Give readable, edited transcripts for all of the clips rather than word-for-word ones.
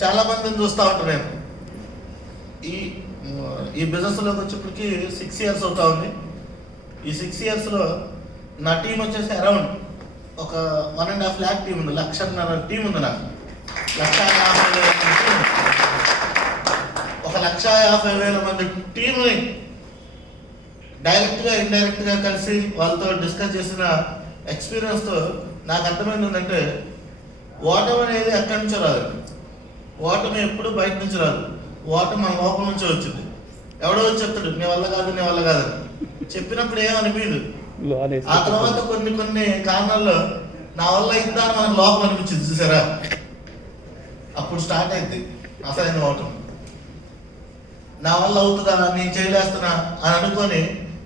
చాలా మందిని చూస్తూ ఉంటాను నేను. ఈ బిజినెస్లోకి వచ్చేప్పటికి 6 years అవుతా ఉంది. ఈ 6 yearsలో నా టీం వచ్చేసి అరౌండ్ ఒక 1.5 lakh టీం ఉంది, 1.5 టీం ఉంది నాకు. 1,50,000 మంది టీంని డైరెక్ట్గా ఇండైరెక్ట్గా కలిసి వాళ్ళతో డిస్కస్ చేసిన ఎక్స్పీరియన్స్తో నాకు అర్థమైంది ఏంటంటే, ఓటమి అనేది ఎక్కడి నుంచో రాదు. ఓటమి ఎప్పుడు బయట నుంచి రాదు. ఓటమి మన లోపల నుంచే వచ్చింది. ఎవడో వచ్చి చెప్తాడు నీ వల్ల కాదు, నీ వల్ల కాదు చెప్పినప్పుడు ఏమనిపించదు. ఆ తర్వాత కొన్ని కారణాల్లో నా వల్ల ఇద్దా అని మనకు లోపల అనిపించింది చూసారా, అప్పుడు స్టార్ట్ అయింది అసలైన ఓటమి. నా వల్ల అవుతుందా, నేను చేయలేస్తున్నా అని అనుకొని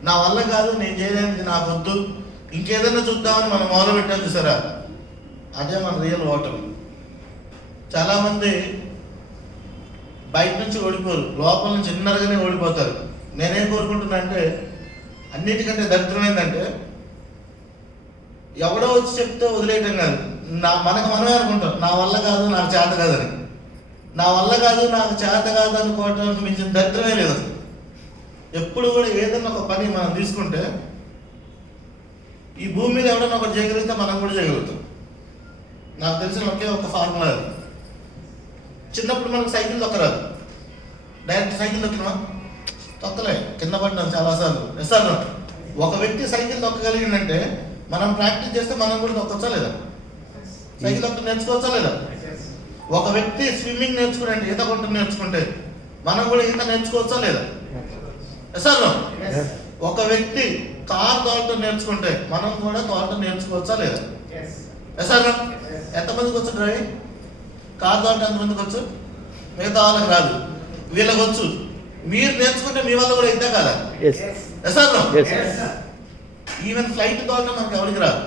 నా వల్ల కాదు, నేను చేయడానికి నాకు వద్దు, ఇంకేదైనా చూద్దామని మనం మొదలు పెట్టాం చూసారా, అదే మన రియల్ ఓటమి. చాలామంది బయట నుంచి ఓడిపోరు, లోపల నుంచి చిన్నగానే ఓడిపోతారు. నేనేం కోరుకుంటున్నా అంటే, అన్నిటికంటే దరిద్రం ఏంటంటే ఎవడో వచ్చి చెప్తే వదిలేయటం కాదు, మనకు మనమే అనుకుంటాం నా వల్ల కాదు, నాకు చేత కాదని. నా వల్ల కాదు, నాకు చేత కాదు అనుకోవటానికి మించిన దరిద్రమే లేదు అసలు. ఎప్పుడు కూడా ఏదైనా ఒక పని మనం తీసుకుంటే, ఈ భూమి మీద ఎవడన్నా ఒకటి చేయగలిగితే మనం కూడా చేయగలుగుతాం. నాకు తెలిసిన ఒకే ఒక ఫార్ములా అది. చిన్నప్పుడు మనకు సైకిల్ తొక్కరాదు, డైరెక్ట్ సైకిల్ తొక్కినా తొక్కలే, కింద పడ్డాం చాలాసార్లు. ఎస్ఆర్ ఒక వ్యక్తి సైకిల్ తొక్కగలిగిందంటే మనం ప్రాక్టీస్ చేస్తే మనం కూడా తొక్కొచ్చా లేదా, సైకిల్ తొక్క నేర్చుకోవచ్చా లేదా. ఒక వ్యక్తి స్విమ్మింగ్ నేర్చుకుంటే, ఈత కొట్టడం నేర్చుకుంటే మనం కూడా ఈత నేర్చుకోవచ్చా లేదా. ఎస్ఆర్ ఒక వ్యక్తి కార్ తోలటం నేర్చుకుంటే మనం కూడా తోలటం నేర్చుకోవచ్చా లేదా. ఎస్ఆర్ ఎంతమందికి వచ్చు డ్రైవింగ్, కార్ తోలటం ఎంతమందికి వచ్చు, మిగతా వాళ్ళకి రాదు, వీళ్ళకి వచ్చు. మీరు నేర్చుకుంటే మీ వల్ల కూడా ఇద్దా కదా. ఎస్ఆర్ ఈవెన్ ఫ్లైట్ తోలటం మనకి ఎవరికి రాదు,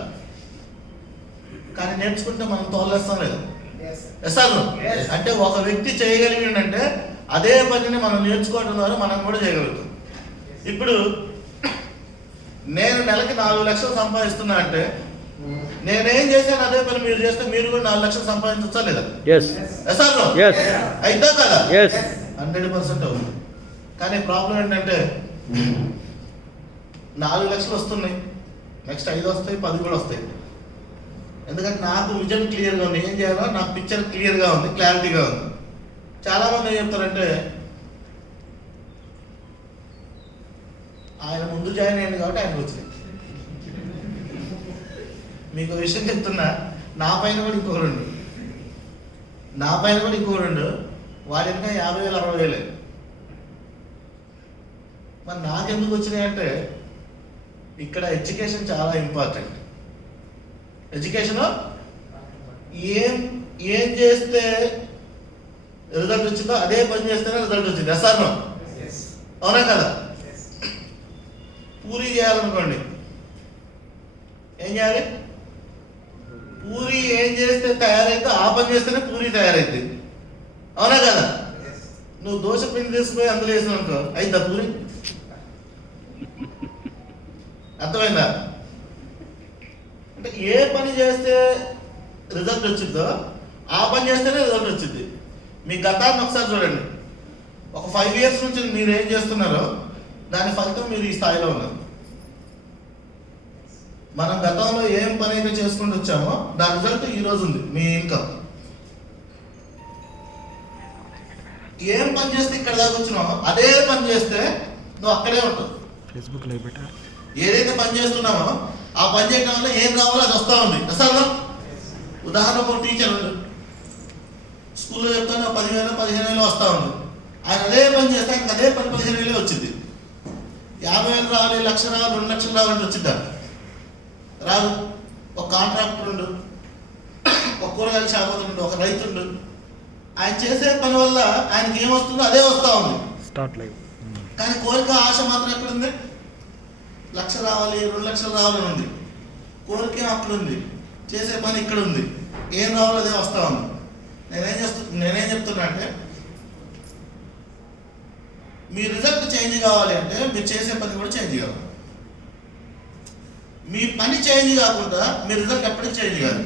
కానీ నేర్చుకుంటే మనం తోలేస్తాం లేదా. ఎస్ఆర్ అంటే ఒక వ్యక్తి చేయగలిగిందంటే అదే పనిని మనం నేర్చుకోవడం ద్వారా మనం కూడా చేయగలుగుతాం. ఇప్పుడు నేను నెలకి 4 లక్షలు సంపాదిస్తున్నా అంటే నేనేం చేశాను అదే పని మీరు చేస్తే మీరు కూడా 4 లక్షలు సంపాదించవచ్చా లేదా. ఎస్ఆర్ అయిద్దా కదా, 100% అవుతుంది. కానీ ప్రాబ్లం ఏంటంటే 4 లక్షలు వస్తున్నాయి, నెక్స్ట్ 5 వస్తాయి, 10 కూడా వస్తాయి. ఎందుకంటే నాకు విజన్ క్లియర్గా ఉంది, ఏం చేయాలో నాకు పిక్చర్ క్లియర్గా ఉంది, క్లారిటీగా ఉంది. చాలామంది ఏం చెప్తారంటే, ఆయన ముందు జాయిన్ అయ్యింది కాబట్టి ఆయనకు వచ్చింది. మీకు విషయం చెప్తున్నా, నా పైన కూడా ఇంకో 2 వాడి ఇంకా 50,000 60,000. మరి నాకెందుకు వచ్చినాయి అంటే, ఇక్కడ ఎడ్యుకేషన్ చాలా ఇంపార్టెంట్. ఎడ్యుకేషన్ ఏం చేస్తే రిజల్ట్ వచ్చిందో అదే పని చేస్తేనే రిజల్ట్ వచ్చింది. ఎస్ఆర్ అవునా కదా. పూరి చేయాలనుకోండి, ఏం చేయాలి, పూరి ఏం చేస్తే తయారైతే ఆ పని చేస్తేనే పూరి తయారైంది, అవునా కదా. నువ్వు దోశ పిండి తీసుకుపోయి అందులో వేసినావు అనుకో, అయిందా పూరి, అర్థమైందా. అంటే ఏ పని చేస్తే రిజల్ట్ వచ్చిందో ఆ పని చేస్తేనే రిజల్ట్ వచ్చింది. మీ గతాన్ని ఒకసారి చూడండి, ఒక 5 years నుంచి మీరు ఏం చేస్తున్నారో దాని ఫలితం మీరు ఈ స్థాయిలో ఉన్నారు. మనం గతంలో ఏం పని అయితే చేసుకుంటూ వచ్చామో దాని రిజల్ట్ ఈ రోజు ఉంది. మీ ఇన్కమ్ ఏం పని చేస్తే ఇక్కడ దాకా వచ్చినామో అదే పని చేస్తే నువ్వు అక్కడే ఉంటావు. ఏదైతే పని చేస్తున్నామో ఆ పని చేయడం వల్ల ఏం రావాలో అది వస్తూ ఉంది. అసలు ఉదాహరణకు ఒక టీచర్ ఉండు, స్కూల్లో చెప్తాను 10,000 15,000 వస్తూ ఉంది. ఆయన అదే పని చేస్తే ఆయనకు అదే పని 15,000 వచ్చింది. 50,000 రావాలి, 1,00,000 రావాలి, 2 లక్షలు రావాలంటే వచ్చిద్దా, రాదు. ఒక కాంట్రాక్టర్ ఉండు, ఒక కూరగాయల షాప్ ఉండు, ఒక రైతుండు, ఆయన చేసే పని వల్ల ఆయనకి ఏమొస్తుందో అదే వస్తూ ఉంది. కానీ కోరిక ఆశ మాత్రం ఎక్కడుంది, 1,00,000 రావాలి, 2 లక్షలు రావాలని ఉంది. కోరిక అక్కడుంది, చేసే పని ఇక్కడ ఉంది, ఏం రావాలో అదే వస్తూ ఉంది. నేనేం చెప్తున్నా అంటే, మీ రిజల్ట్ చేంజ్ కావాలి అంటే మీరు చేసే పని కూడా చేంజ్ కావాలి. మీ పని చేంజ్ కాకుండా మీ రిజల్ట్ ఎప్పటికీ చేంజ్ కాదు.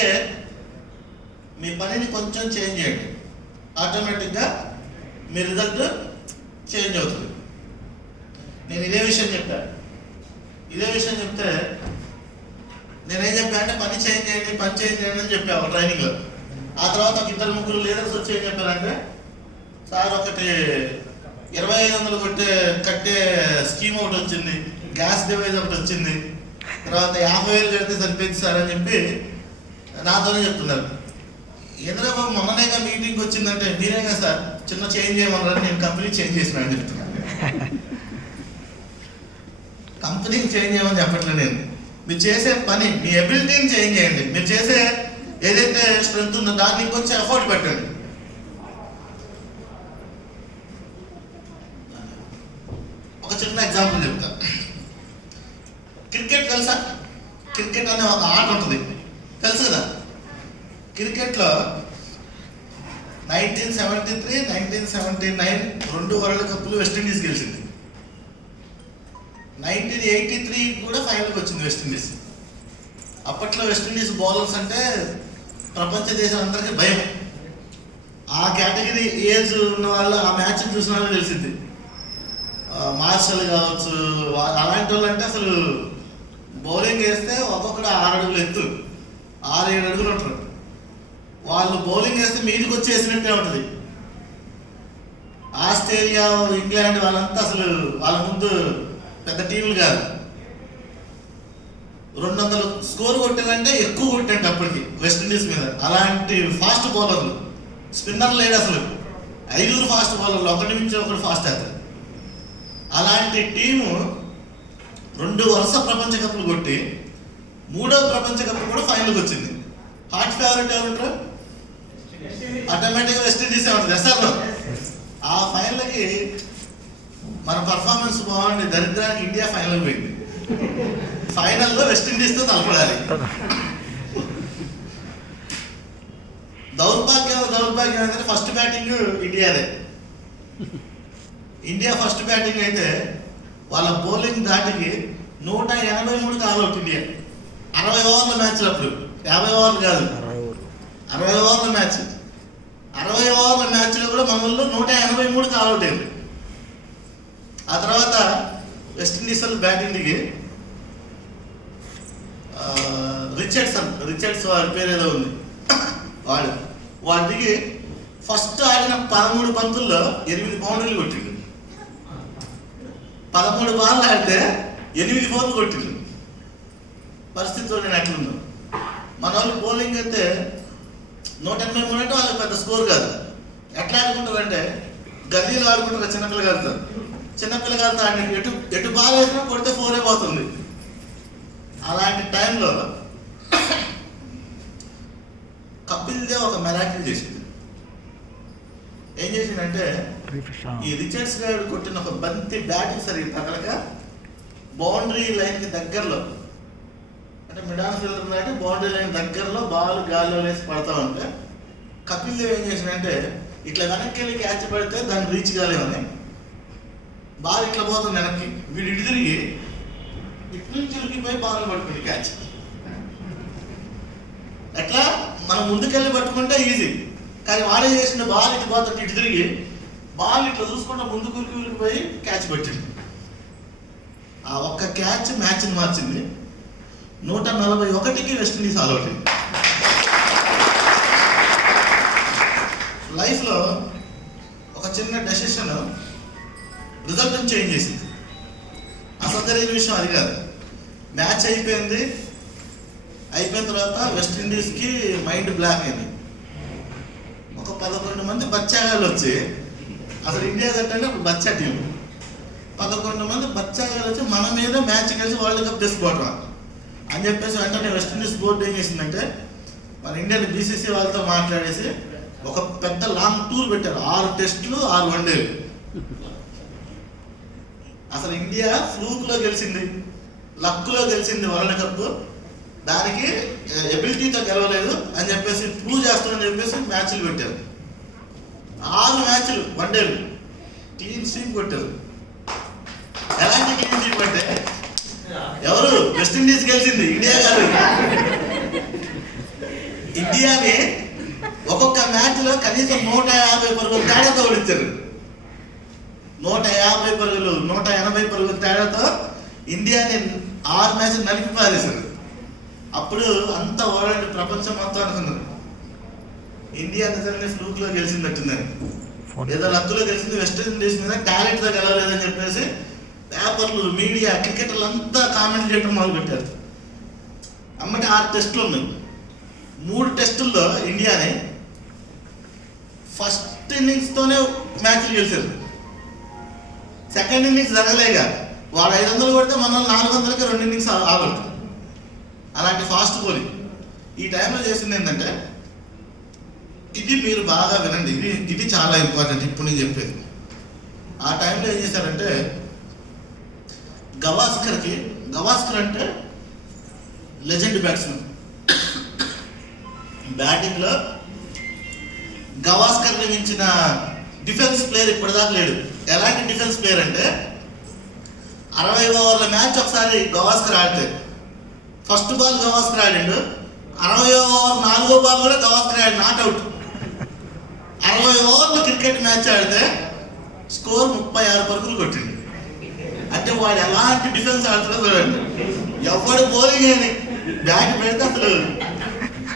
అందుకే మీ పనిని కొంచెం చేంజ్ చేయండి, ఆటోమేటిక్గా మీ రిజల్ట్ చేంజ్ అవుతుంది. నేను ఇదే విషయం చెప్తే నేనేం చెప్పా అంటే పని చేంజ్ చేయండి అని చెప్పా ట్రైనింగ్లో. ఆ తర్వాత ఒక 2-3 లీడర్స్ వచ్చి ఏం చెప్పారంటే, సార్ ఒకటి 2500 కట్టే స్కీమ్ ఒకటి వచ్చింది, గ్యాస్ డివైజ్ ఒకటి వచ్చింది, తర్వాత 50,000 కడితే సరిపోయింది సార్ అని చెప్పి నాతోనే చెప్తున్నారు. ఏంద్రా బాబు మొన్ననేగా మీటింగ్కి వచ్చిందంటే, మీరేగా సార్ చిన్న చేంజ్ చేయమన్నారు, నేను కంపెనీ చేంజ్ చేసిన అని చెప్తున్నాను. కంపెనీకి చేంజ్ చేయమని చెప్పట్లేదు నేను. మీరు చేసే పని, మీ ఎబిలిటీని చేంజ్ చేయండి. మీరు చేసే ఏదైతే స్ట్రెంత్ ఉందో దాన్ని కొంచెం ఎఫర్ట్ పెట్టండి. ఒక చిన్న ఎగ్జాంపుల్ చెప్తా. క్రికెట్ తెలుసా? క్రికెట్ అనే ఒక ఆట ఉంటుంది, తెలుసు కదా? క్రికెట్లో 1973, 1979 2 వరల్డ్ కప్లు వెస్టిండీస్ గెలిచింది. 1983 కూడా ఫైనల్కి వచ్చింది వెస్టిండీస్. అప్పట్లో వెస్టిండీస్ బౌలర్స్ అంటే ప్రపంచ దేశాలందరికీ భయం. ఆ కేటగిరీ ఏజ్ ఉన్న వాళ్ళు ఆ మ్యాచ్ చూసిన వాళ్ళు తెలిసింది. మార్షల్ కావచ్చు, అలాంటి వాళ్ళు అంటే అసలు బౌలింగ్ వేస్తే ఒక్కొక్కడు 6 అడుగులు ఎత్తు, 6-7 అడుగులు ఉంటారు. వాళ్ళు బౌలింగ్ వేస్తే మీదికి వచ్చేసినట్టే ఉంటుంది. ఆస్ట్రేలియా, ఇంగ్లాండ్ వాళ్ళంతా అసలు వాళ్ళ ముందు పెద్ద టీంలు కాదు. 200 స్కోర్ కొట్టారంటే ఎక్కువ కొట్టాడు అప్పటికి వెస్టిండీస్ మీద. అలాంటి ఫాస్ట్ బౌలర్లు, స్పిన్నర్ లేడు అసలు. 5 ఫాస్ట్ బౌలర్లు, ఒకటి నుంచి ఒకటి ఫాస్ట్ అవుతారు. అలాంటి టీము 2 వరుస ప్రపంచ కప్లు కొట్టి 3వ ప్రపంచ కప్ కూడా ఫైనల్కి వచ్చింది. హాట్ ఫేవరెట్ ఎవరు? ఆటోమేటిక్గా వెస్టిండీస్ ఉంటుంది ఎస్ఆర్లో. ఆ ఫైనల్కి మన పర్ఫార్మెన్స్ బాగుంది, దరిద్రానికి ఇండియా ఫైనల్ పోయింది. ఫైనల్లో వెస్టిండీస్తో తలపడాలి. దౌర్భాగ్యం అంటే ఫస్ట్ బ్యాటింగ్ ఇండియాదే. ఇండియా ఫస్ట్ బ్యాటింగ్ అయితే వాళ్ళ బౌలింగ్ దాటికి 183 ఆల్అవుట్ ఇండియా. 60 ఓవర్ల మ్యాచ్లు, అప్పుడు 50 ఓవర్లు కాదు, 60 ఓవర్ల మ్యాచ్. 60 ఓవర్ల మ్యాచ్లో కూడా మన వాళ్ళు 183 ఆల్అవుట్ అయింది. ఆ తర్వాత వెస్టిండీస్ వాళ్ళు బ్యాటింగ్ దిగి రిచర్డ్స్ వాడి పేరు ఏదో ఉంది, వాడు దిగి ఫస్ట్ ఆడిన 13 బంతుల్లో 8 బౌండరీలు కొట్టిండు. 13 బాల్ ఆడితే 8 4 కొట్టిండు. పరిస్థితిలో నేను ఎట్లుందో. మన వాళ్ళు బౌలింగ్ అయితే 183 అంటే వాళ్ళకి పెద్ద స్కోర్ కాదు. ఎట్లా ఆడుకుంటారంటే గల్లీలో ఆడుకుంటారు చిన్నపిల్లగారితో. చిన్నపిల్లగారితో ఆడి ఎటు బాల్ వేసినా కొడితే 4 పోతుంది. అలాంటి టైంలో కపిల్ దేవ్ ఒక మెరాకిల్ చేసింది. ఏం చేసిందంటే, ఈ రిచర్డ్స్ గారు కొట్టిన ఒక బంతి బ్యాటింగ్ సరిగ్గా తగలక బౌండరీ లైన్కి దగ్గరలో, అంటే మిడ్ ఆన్ ఫీల్డర్ అంటే బౌండరీ లైన్ దగ్గరలో బాల్ గాల్లో వేసి పడతా ఉంటే కపిల్ దేవ్ ఏం చేసిందంటే, ఇట్లా వెనక్కి వెళ్ళి క్యాచ్ పడితే దాన్ని రీచ్ కాలేమని బాల్ ఇట్లా పోతుంది వెనక్కి, వీడు ఇటు తిరిగి ఇటు నుంచి ఉరికిపోయి బాల్ పట్టుకుంది క్యాచ్. ఎట్లా మనం ముందుకెళ్ళి పట్టుకుంటే ఈజీ, కానీ వాడే చేసిన బాల్ ఇటు పోతుంటే ఇటు తిరిగి బాల్ ఇట్లా చూసుకుంటే ముందుకు ఉరికిపోయి క్యాచ్ పట్టింది. ఆ ఒక్క క్యాచ్ మ్యాచ్ని మార్చింది. 141కి వెస్టిండీస్ ఆల్అవుట్ అయింది. లైఫ్లో ఒక చిన్న డెసిషన్ రిజల్ట్ని చేంజ్ చేసింది. అసలు జరిగిన విషయం అది కాదు. మ్యాచ్ అయిపోయిన తర్వాత వెస్టిండీస్కి మైండ్ బ్లాక్ అయింది. ఒక 11 మంది బచ్చాగాళ్ళు వచ్చి, అసలు ఇండియా అంటే అప్పుడు బచ్చా టీం, 11 మంది బచ్చాగాళ్ళు వచ్చి మన మీద మ్యాచ్ కలిసి వరల్డ్ కప్ తీసుకోవటం అని చెప్పేసి వెంటనే వెస్టిండీస్ బోర్డు ఏం చేసిందంటే, మన ఇండియన్ బీసీసీ వాళ్ళతో మాట్లాడేసి ఒక పెద్ద లాంగ్ టూర్ పెట్టారు. 6 టెస్టులు 6 వన్డేలు. అసలు ఇండియా ఫ్లూక్లో గెలిచింది, లక్లో గెలిచింది వరల్డ్ కప్, దానికి ఎబిలిటీతో గెలవలేదు అని చెప్పేసి ప్రూవ్ చేస్తామని చెప్పేసి మ్యాచ్లు పెట్టారు. 6 మ్యాచ్లు వన్డేలు క్లీన్ స్వీప్ కొట్టారు. ఎలాంటి క్లీన్ స్వీప్ అంటే, ఎవరు వెస్టిండీస్ గెలిచింది, ఇండియా కాదు. ఇండియాని ఒక్కొక్క మ్యాచ్ లో కనీసం 150 పరుగులు తేడాతో ఓడించారు. 150 పరుగులు 180 పరుగుల తేడాతో ఇండియాని 6 మ్యాచ్లు నలిపి పారేశారు. అప్పుడు అంత వరల్డ్ ప్రపంచం మొత్తం అనుకున్నారు ఇండియా నిజంగా ఫ్లూక్ లో గెలిచిందట్టుందని, ఏదో లక్కులో గెలిచింది, వెస్టిండీస్ మీద టాలెంట్ తో గెలవలేదని చెప్పేసి పేపర్లు, మీడియా, క్రికెటర్లు అంతా కామెంట్ చేయడం మొదలు పెట్టారు. అమ్మటి 6 టెస్టులు ఉన్నాయి. 3 టెస్టుల్లో ఇండియాని ఫస్ట్ ఇన్నింగ్స్ తోనే మ్యాచ్లు గెలిచారు. సెకండ్ ఇన్నింగ్స్ జరగలేగా, వాడు 500 కొడితే మనం 400కి 2 ఇన్నింగ్స్ ఆగొచ్చు. అలాంటి ఫాస్ట్ బౌలింగ్ ఈ టైంలో చేసింది ఏంటంటే, ఇది మీరు బాగా వినండి, ఇది చాలా ఇంపార్టెంట్ ఇప్పుడు నేను చెప్పేది. ఆ టైంలో ఏం చేశారంటే గవాస్కర్ అంటే లెజెండ్ బ్యాట్స్మెన్. బ్యాటింగ్లో గవాస్కర్ని మించిన డిఫెన్స్ ప్లేయర్ ఇప్పటిదాకా లేడు. ఎలాంటి డిఫెన్స్ ప్లేయర్ అంటే 60 ఓవర్ల మ్యాచ్ ఒకసారి గవాస్కర్ ఆడితే ఫస్ట్ బాల్ గవాస్కర్ ఆడిండు, 60 ఓవర్ 4వ బాల్ కూడా గవాస్కర్ ఆడి నాట్అవుట్. 60 ఓవర్ల క్రికెట్ మ్యాచ్ ఆడితే స్కోర్ 36 పరుగులు కొట్టిండు. అంటే వాడు ఎలాంటి డిఫెన్స్ ఆడుతుందో చూడండి. ఎవడు బౌలింగ్ అని బ్యాట్ పెడితే అసలు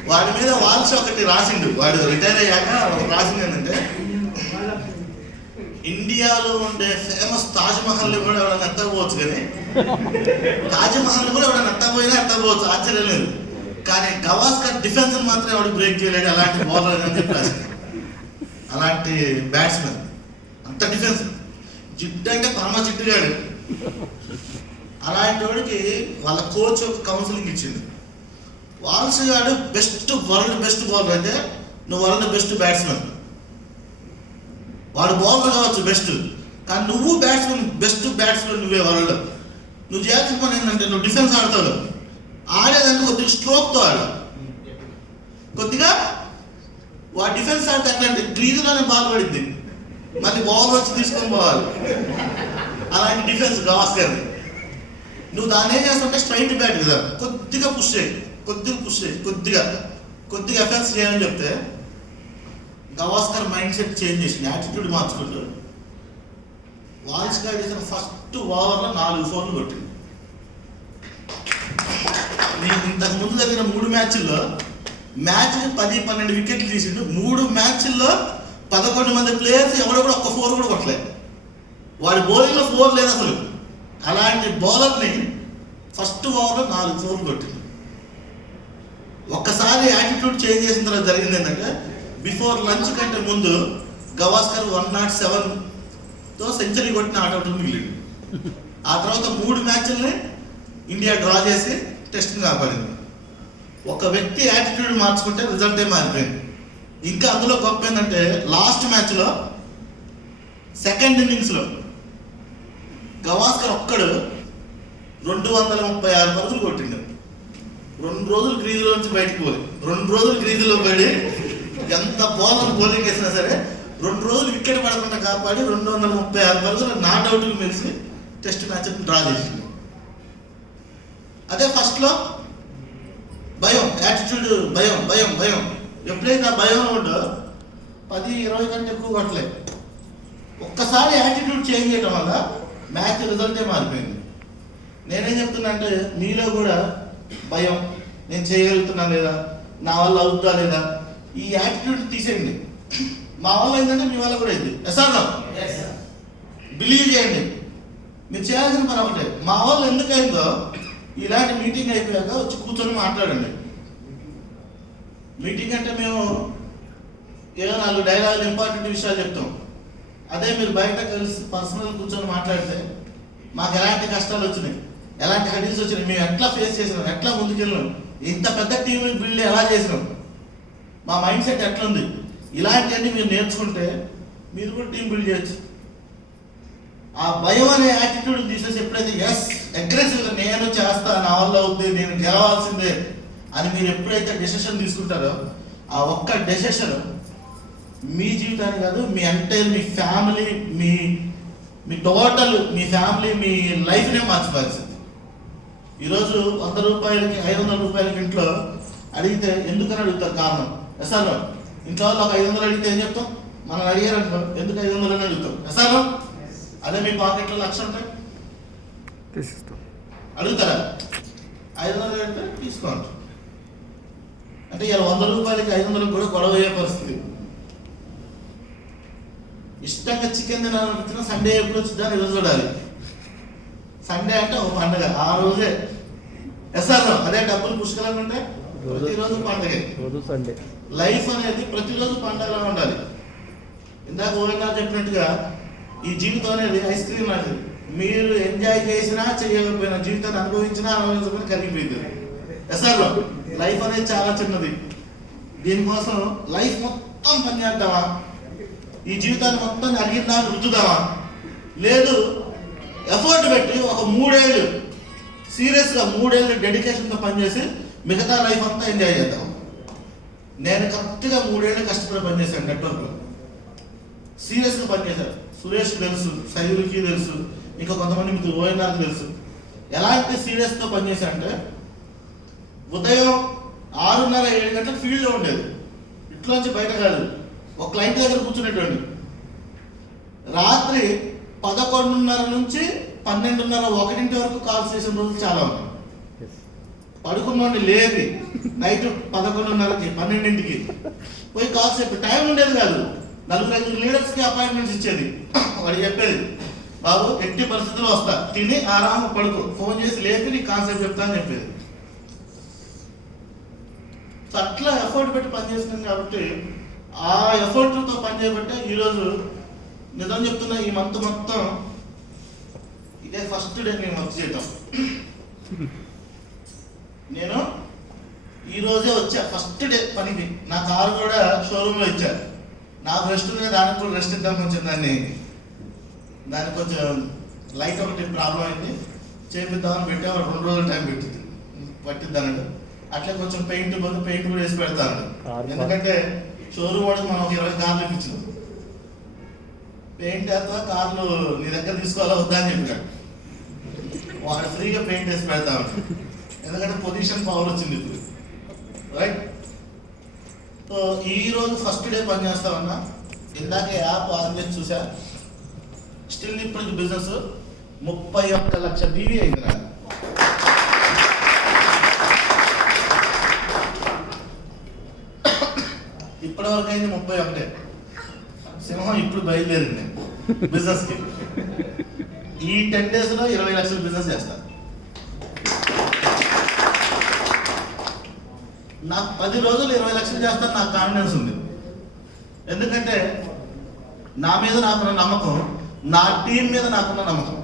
వాడి మీద వాల్స్ ఒకటి రాసిండు. వాడు రిటైర్ అయ్యాక ఒక రాసింది ఏంటంటే, ఇండియాలో ఉండే ఫేమస్ తాజ్ మహల్ కూడా ఎవడన్నా ఎత్తకపోవచ్చు, కానీ తాజ్ మహల్ కూడా ఎవడన్నా ఎత్తకపోయినా ఎత్తకపోవచ్చు, ఆశ్చర్యం లేదు. కానీ గవాస్కర్ డిఫెన్స్ మాత్రం ఎవడు బ్రేక్ చేయలేడు, అలాంటి బౌలర్ అని చెప్పి రాసింది. అలాంటి బ్యాట్స్మెన్, అంత డిఫెన్స్. జిడ్డు అంటే పరమ జిడ్డుగాడు. అలాంటి వాడికి వాళ్ళ కోచ్ ఒక కౌన్సిలింగ్ ఇచ్చింది. వాల్స్ గాడు వరల్డ్ బెస్ట్ బౌలర్ అయితే నువ్వు వరల్డ్ బెస్ట్ బ్యాట్స్మెన్. వాడు బౌలర్ కావచ్చు బెస్ట్, కానీ నువ్వు బెస్ట్ బ్యాట్స్మెన్ నువ్వే వరల్డ్. నువ్వు చేయాల్సిన పని ఏంటంటే, నువ్వు డిఫెన్స్ ఆడతావు, ఆడేదంటే కొద్దిగా స్ట్రోక్తో ఆడు. కొద్దిగా వాడు డిఫెన్స్ ఆడితే ఎట్లాంటి క్రీజులోనే బాల్ పడింది, మళ్ళీ బౌలర్ వచ్చి తీసుకొని పోవాలి. అలాంటి డిఫెన్స్ గవాస్కర్ది. నువ్వు దాన్ని ఏం చేస్తావంటే స్ట్రైట్ బ్యాట్ కదా, కొద్దిగా పుష్ చేయి, కొద్దిగా ఎఫెన్స్ చేయని చెప్తే గవాస్కర్ మైండ్ సెట్ చేంజ్ చేసింది, యాటిట్యూడ్ మార్చుకుంటూ వాల్స్ గారు చేసిన ఫస్ట్ ఓవర్లో 4 4లు కొట్టింది. నేను ఇంతకు ముందు జరిగిన 3 మ్యాచ్ల్లో మ్యాచ్కి 10-12 వికెట్లు తీసిండు. 3 మ్యాచ్ల్లో 11 మంది ప్లేయర్స్ ఎవడో కూడా ఒక్క 4 కూడా కొట్టలేదు. వాడి బౌలింగ్లో 4 లేదు అసలు. అలాంటి బౌలర్ని ఫస్ట్ ఓవర్లో 4 4లు కొట్టింది. ఒక్కసారి యాటిట్యూడ్ చేంజ్ చేసిన తర్వాత జరిగింది ఏంటంటే, బిఫోర్ లంచ్ కంటే ముందు గవాస్కర్ 107తో సెంచరీ కొట్టిన ఆటౌట్ మిగిలింది. ఆ తర్వాత 3 మ్యాచ్ల్ని ఇండియా డ్రా చేసి టెస్ట్ని కాపాడింది. ఒక వ్యక్తి యాటిట్యూడ్ మార్చుకుంటే రిజల్టే మారిపోయింది. ఇంకా అందులో గొప్ప ఏంటంటే, లాస్ట్ మ్యాచ్లో సెకండ్ ఇన్నింగ్స్లో గవాస్కర్ ఒక్కడు 236 పరుగులు కొట్టిండు. 2 రోజులు క్రీజులో నుంచి బయటకు పోయి 2 రోజులు క్రీజులో పడి ఎంత బౌలింగ్ వేసినా సరే 2 రోజులు వికెట్ పడకుండా కాపాడి 236 పరుగులు నాట్అవుట్కి మెలిసి టెస్ట్ మ్యాచ్ డ్రా చేసింది. అదే ఫస్ట్లో భయం, యాటిట్యూడ్, భయం. ఎప్పుడైతే ఆ భయం ఉండో 10-20 కంటే ఎక్కువ కొట్టలేదు. ఒక్కసారి యాటిట్యూడ్ చేంజ్ చేయడం వల్ల మ్యాచ్ రిజల్టే మారిపోయింది. నేనేం చెప్తున్నా అంటే, మీలో కూడా భయం, నేను చేయగలుగుతున్నా లేదా, నా వల్ల అవుతుందా లేదా, ఈ యాటిట్యూడ్ తీసేయండి. మా వల్ల ఏంటంటే మీ వల్ల కూడా అయింది. ఎస్ఆర్ బిలీవ్ చేయండి. మీరు చేయాల్సిన పని ఒకటే, మా వల్ల ఎందుకైందో ఇలాంటి మీటింగ్ అయిపోయాక వచ్చి కూర్చొని మాట్లాడండి. మీటింగ్ అంటే మేము ఏదో 4 డైలాగులు ఇంపార్టెంట్ విషయాలు చెప్తాం. అదే మీరు బయట కలిసి పర్సనల్ కూర్చొని మాట్లాడితే, మాకు ఎలాంటి కష్టాలు వచ్చినాయి, ఎలాంటి హడీల్స్ వచ్చినాయి, మేము ఎట్లా ఫేస్ చేసినాం, ఎట్లా ముందుకెళ్ళినాం, ఇంత పెద్ద టీంని బిల్డ్ ఎలా చేసినాం, మా మైండ్ సెట్ ఎట్లుంది, ఇలాంటివన్నీ మీరు నేర్చుకుంటే మీరు కూడా టీం బిల్డ్ చేయొచ్చు. ఆ భయం అనే యాటిట్యూడ్ తీసేసి ఎప్పుడైతే అగ్రెసివ్గా నేను చేస్తా, నా వల్ల అవుతుంది, నేను గెలవాల్సిందే అని మీరు ఎప్పుడైతే డెసిషన్ తీసుకుంటారో, ఆ ఒక్క డెసిషన్ మీ జీవితాన్ని కాదు, మీ ఎంటైర్ మీ ఫ్యామిలీ, మీ టోటల్ మీ ఫ్యామిలీ, మీ లైఫ్నే మార్చిపాల్సింది. ఈరోజు 100 రూపాయలకి 500 రూపాయలకి ఇంట్లో అడిగితే ఎందుకని అడుగుతారు కారణం. సార్ ఇంట్లో వాళ్ళు ఒక 500 అడిగితే ఏం చెప్తాం? మనం అడిగారు అనుకో, ఎందుకు 500 అని అడుగుతాం. సార్ అదే మీ పాకెట్లో 1,00,000 ఉంటాయి తీసిస్తాం, అడుగుతారా? 500 అంటే తీసుకోండి. అంటే ఇలా 100 రూపాయలకి 500 కూడా గొడవ అయ్యే పరిస్థితి. ఇష్టంగా చికెన్ తినాలనిపించిన సండే ఎప్పుడు వచ్చిందని ఎదురు చూడాలి. సండే అంటే ఒక పండుగ, ఆ రోజే. సార్ అదే డబ్బులు పుష్కలంగా ఉంటే ప్రతిరోజు పండుగ. సండే లైఫ్ అనేది ప్రతిరోజు పండుగలా ఉండాలి. ఇందాక ఓవైనా చెప్పినట్టుగా ఈ జీవితం అనేది ఐస్ క్రీమ్ లాంటిది. మీరు ఎంజాయ్ చేసినా చేయకపోయినా, జీవితాన్ని అనుభవించినా అనుభవించకపోయినా కరిగిపోయింది. ఎస్ఆర్లో లైఫ్ అనేది చాలా చిన్నది. దీనికోసం లైఫ్ మొత్తం పనిచేద్దామా? ఈ జీవితాన్ని మొత్తం అడిగిందా రుద్దుదామా? లేదు, ఎఫర్ట్ పెట్టి ఒక 3 ఏళ్ళు సీరియస్గా 3 ఏళ్ళు డెడికేషన్తో పనిచేసి మిగతా లైఫ్ అంతా ఎంజాయ్ చేద్దాం. నేను కరెక్ట్గా 3 ఏళ్ళు కష్టపడి పనిచేశాను నెట్వర్క్లో. సీరియస్గా పనిచేశాను. సురేష్ తెలుసు, సైదులకి తెలుసు, ఇంకా కొంతమంది మీకు ఓఎన్ఆర్కి తెలుసు. ఎలాంటి సీరియస్తో పనిచేశానంటే ఉదయం 6:30 7 గంటలకు ఫీల్డ్లో ఉండేది. ఇంట్లోంచి బయట కాదు, ఒక క్లయింట్ దగ్గర కూర్చునేటువంటి. రాత్రి 11:30 నుంచి 12:30 1 వరకు కాల్ చేసిన రోజులు చాలా ఉన్నాయి. పడుకున్నోండి లేపి నైట్ 11:30కి 12కి పోయి కాల్స్ చెప్పి టైం ఉండేది కాదు. 4-5 లీడర్స్కి అపాయింట్మెంట్స్ ఇచ్చేది. వాడు చెప్పేది, బాబు ఎట్టి పరిస్థితుల్లో వస్తా, తిని ఆరాము పడుకో, ఫోన్ చేసి లేపి నీకు కాన్సెప్ట్ చెప్తా అని చెప్పేది. సో అట్లా ఎఫర్ట్ పెట్టి పనిచేస్తున్నాం కాబట్టి, ఆ ఎఫర్ట్తో పనిచేయబట్టే ఈరోజు నిజం చెప్తున్నా, ఈ మంత్ మొత్తం ఇదే ఫస్ట్ డే నేను వర్క్ చేయటం. నేను ఈరోజే వచ్చా ఫస్ట్ డే పనికి. నా కారు కూడా షోరూంలో ఇచ్చారు. నాకు రెస్ట్ ఉంది, దానికి కూడా రెస్ట్ ఇద్దాం కొంచెం. దానికి కొంచెం లైట్ ఒకటి ప్రాబ్లం అయింది, చేపిద్దామని పెట్టా. 2 రోజులు టైం పట్టిద్దానండి. అట్లే కొంచెం పెయింట్ కూడా వేసి పెడతాను. ఎందుకంటే షోరూమ్ వాడికి మనం 20 కార్లు ఇప్పించాం. పెయింట్ వేస్తా, కార్లు నీ దగ్గర తీసుకోవాలా వద్దా అని చెప్పాడు. వాడు ఫ్రీగా పెయింట్ వేసి పెడతాను, ఎందుకంటే పొజిషన్ పవర్ వచ్చింది ఇప్పుడు. రైట్. సో ఈరోజు ఫస్ట్ డే పని చేస్తామన్నా. ఇందాక యాప్ ఆన్ చేసి చూసా, స్టిల్ ఇప్పటికి బిజినెస్ 31 లక్ష బీవీ అయింది నాకు. ఇప్పటి వరకు అయింది 31. సింహం ఇప్పుడు బయలుదేరింది బిజినెస్కి. ఈ 10 డేస్లో 20 లక్షల బిజినెస్ చేస్తాను. నాకు 10 రోజులు 20 లక్షలు చేస్తాను, నాకు కాన్ఫిడెన్స్ ఉంది. ఎందుకంటే నా మీద నాకున్న నమ్మకం, నా టీం మీద నాకున్న నమ్మకం.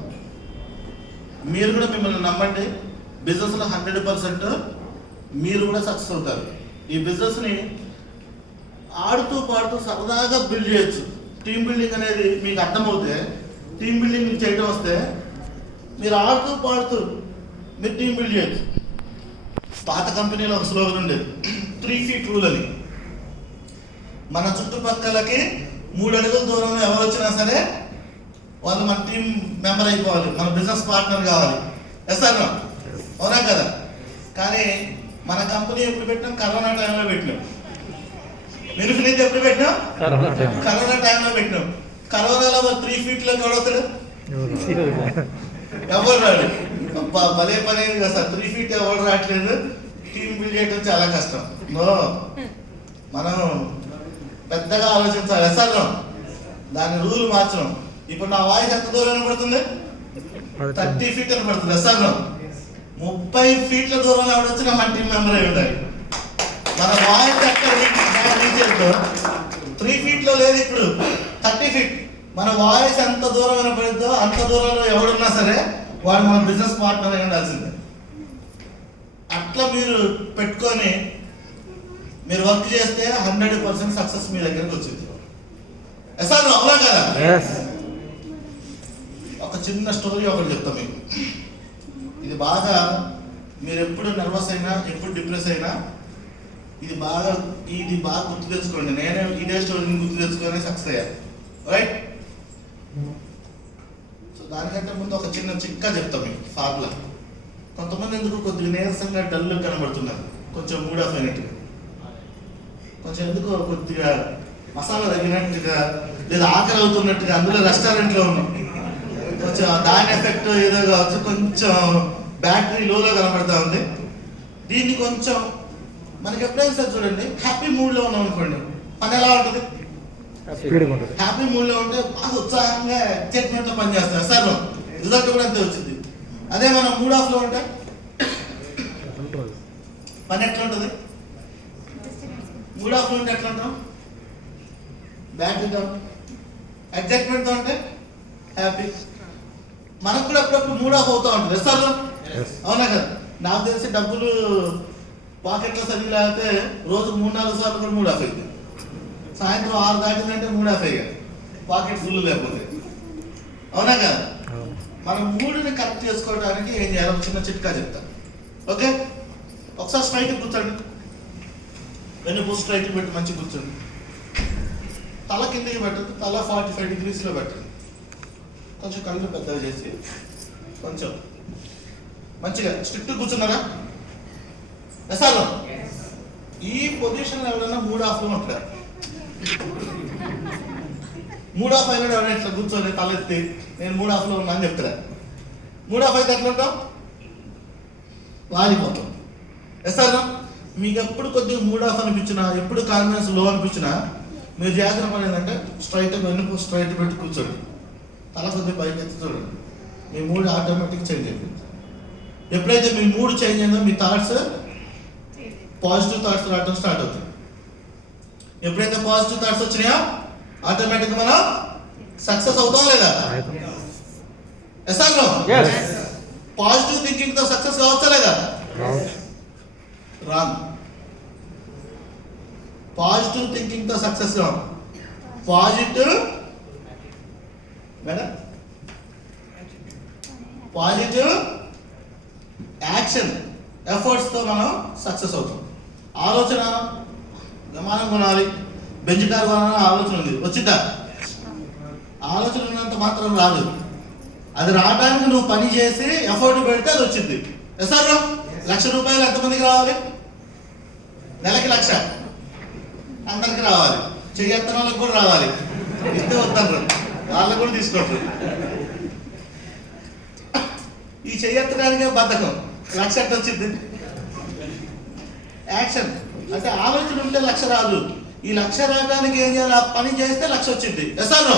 మీరు కూడా మిమ్మల్ని నమ్మండి. బిజినెస్లో 100% మీరు కూడా సక్సెస్ అవుతారు. ఈ బిజినెస్ని ఆడుతూ పాడుతూ సరదాగా బిల్డ్ చేయొచ్చు. టీం బిల్డింగ్ అనేది మీకు అర్థమవుతే, టీం బిల్డింగ్ మీకు చేయడం వస్తే, మీరు ఆడుతూ పాడుతూ మీరు టీం బిల్డ్ చేయొచ్చు. పాత కంపెనీలో ఒక స్లోగన్ ఉండేది, 3 feet రూల్ అని. మన చుట్టుపక్కలకి 3 అడుగుల దూరంలో ఎవరు వచ్చినా సరే వాళ్ళు మన టీం మెంబర్ అయిపోవాలి, మన బిజినెస్ పార్ట్నర్ కావాలి. సార్ అవునా కదా? కానీ మన కంపెనీ ఎప్పుడు పెట్టినాం? కరోనా టైంలో పెట్టినాం. మినిఫినీతి ఎప్పుడు పెట్టినాం? కరోనా టైంలో పెట్టినాం. కరోనాలో 3 feet ఎవడవుతాడు? ఎవరు రాడు. భలే పని అయింది కదా సార్, 3 feet ఎవరు రావట్లేదు. టీం బిల్డ్ చేయడం చాలా కష్టం. మనం పెద్దగా ఆలోచించాలి. సార్ దాని రూల్ మార్చడం. ఇప్పుడు నా వాయిస్ ఎంత దూరం వినపడుతుంది? 30 feet అని పడుతుంది. సార్ 30 feet దూరంలో ఎవడొచ్చినా మన టీం మెంబర్ అయి ఉండాలి. మన వాయిస్ ఎక్కడ రీచ్ 3 feet లేదు, ఇప్పుడు 30 feet. మన వాయిస్ ఎంత దూరం వినపడుద్దో అంత దూరంలో ఎవడున్నా సరే వాడు మన బిజినెస్ పార్ట్నర్ అయి ఉండాల్సిందే. అట్లా మీరు పెట్టుకొని మీరు వర్క్ చేస్తే 100% సక్సెస్ మీ దగ్గరకు వచ్చింది. సార్ అవునా కదా? ఒక చిన్న స్టోరీ ఒకటి చెప్తా మీకు. ఇది బాగా, మీరు ఎప్పుడు నర్వస్ అయినా, ఎప్పుడు డిప్రెస్ అయినా ఇది బాగా గుర్తు తెచ్చుకోండి. నేనే ఇదే స్టోరీని గుర్తు తెచ్చుకొని సక్సెస్ అయ్యాను. రైట్. సో దానికంటే ముందు ఒక చిన్న చిక్క చెప్తాం మీకు ఫార్ములా. కొంతమంది ఎందుకు కొద్దిగా నీరసంగా డల్ కనబడుతున్నారు. కొంచెం మూడ్ ఆఫ్ అయినట్టుగా, కొంచెం ఎందుకో కొద్దిగా మసాలా తగ్గినట్టుగా, లేదా ఆకలి అవుతున్నట్టుగా, అందులో రెస్టారెంట్లో ఉన్నాం, కొంచెం దాని ఎఫెక్ట్ ఏదో కావచ్చు, కొంచెం బ్యాటరీ లోలో కనపడతా ఉంది. దీన్ని కొంచెం మనకి ఎప్పుడైనా సరే చూడండి, హ్యాపీ మూడ్లో ఉన్నాం అనుకోండి, పని ఎలా ఉంటుంది? హ్యాపీ మూడ్లో ఉంటే బాగా ఉత్సాహంగా ఎక్సైట్మెంట్తో పనిచేస్తాం సార్, రిజల్ట్ కూడా అంతే వచ్చింది. అదే మనం మూడ్ ఆఫ్లో ఉంటే పని ఎట్లా ఉంటుంది? మూడ్ ఆఫ్లో ఉంటే ఎట్లా ఉంటాం? బ్యాటరీతో, ఎక్సైట్మెంట్తో ఉంటే హ్యాపీ. మనకు కూడా అప్పుడప్పుడు మూడ్ ఆఫ్ అవుతూ ఉంటుంది సార్, అవునా కదా? నాకు తెలిసి డబ్బులు పాకెట్లో సరిగ్గా లేకపోతే రోజు 3-4 సార్లు కూడా మూడ్ ఆఫ్ అవుతుంది. సాయంత్రం 6 దాటిందంటే మూడ్ ఆఫ్ అయ్యాయి, పాకెట్ ఫుల్ లేకపోతే, అవునా కదా? మన మూడుని కరెక్ట్ చేసుకోవడానికి ఏం చేయాలి? ఒక చిన్న చిట్కా చెప్తా, ఓకే? ఒకసారి స్ట్రైట్ కూర్చోండి, వెన్నుపూ స్ట్రైట్ పెట్టి మంచి కూర్చోండి. తల కిందకి పెట్టదు, తల 45 డిగ్రీస్లో పెట్టండి. కొంచెం కళ్ళు పెద్దగా చేసి కొంచెం మంచిగా స్ట్రిక్ట్ కూర్చున్నారా? ఎసాలో ఈ పొజిషన్లో ఎవరైనా మూడ్ ఆఫ్లో ఉంటారు, మూడ్ ఆఫ్ అయినా ఎవరైనా ఇట్లా కూర్చొని తలెత్తి నేను మూడ్ ఆఫ్లో ఉన్నా అని చెప్తారా? మూడ్ ఆఫ్ అయితే ఎట్లా ఉంటాం? వాలిపోతాం. ఎసాలో మీకు ఎప్పుడు కొద్దిగా మూడ్ ఆఫ్ అనిపించినా, ఎప్పుడు కాన్ఫిడెన్స్ లో అనిపించినా, మీరు చేయాల్సిన పని ఏంటంటే స్ట్రైట్గా వెన్నుకు స్ట్రైట్ పెట్టి కూర్చోండి, తల కొద్దిగా పైకి ఎత్తి చూడండి, మీ మూడ్ ఆటోమేటిక్ చేంజ్ అయిపోయింది. ఎప్పుడైతే మీ మూడ్ చేంజ్ అయిందో మీ థాట్స్ పాజిటివ్ థాట్స్ రావడం స్టార్ట్ అవుతాయి. ఎప్పుడైతే పాజిటివ్ థాట్స్ వచ్చినాయో ఆటోమేటిక్గా మనం సక్సెస్ అవుతాం లేదా? ఎసాలో పాజిటివ్ థింకింగ్ తో సక్సెస్ కావచ్చా లేదా? రాంగ్. పాజిటివ్ థింకింగ్ తో సక్సెస్ కావు. Positive madam, positive action efforts తో మనం సక్సెస్ అవుతాం. ఆలోచన విమానం కొనాలి, బెంచ్ కార్ కొనాలని ఆలోచన ఉంది, వచ్చిందా? ఆలోచన ఉన్నంత మాత్రం రాదు, అది రావడానికి నువ్వు పని చేసి ఎఫర్ట్ పెడితే అది వచ్చింది. సార్, 1,00,000 రూపాయలు ఎంతమందికి రావాలి? నెలకి 1,00,000 అందరికి రావాలి, చెయ్యెత్తన వాళ్ళకి కూడా రావాలి. ఇస్తే వస్తారు, వాళ్ళకు కూడా తీసుకోవచ్చు. ఈ చెయ్యెత్తడానికే బద్ధకం, 1,00,000 ఎంత వచ్చింది? యాక్షన్ అంటే ఆలోచన ఉంటే 1,00,000 రాదు. ఈ 1,00,000 రావడానికి ఏం చేయాలి? ఆ పని చేస్తే 1,00,000 వచ్చింది. సార్,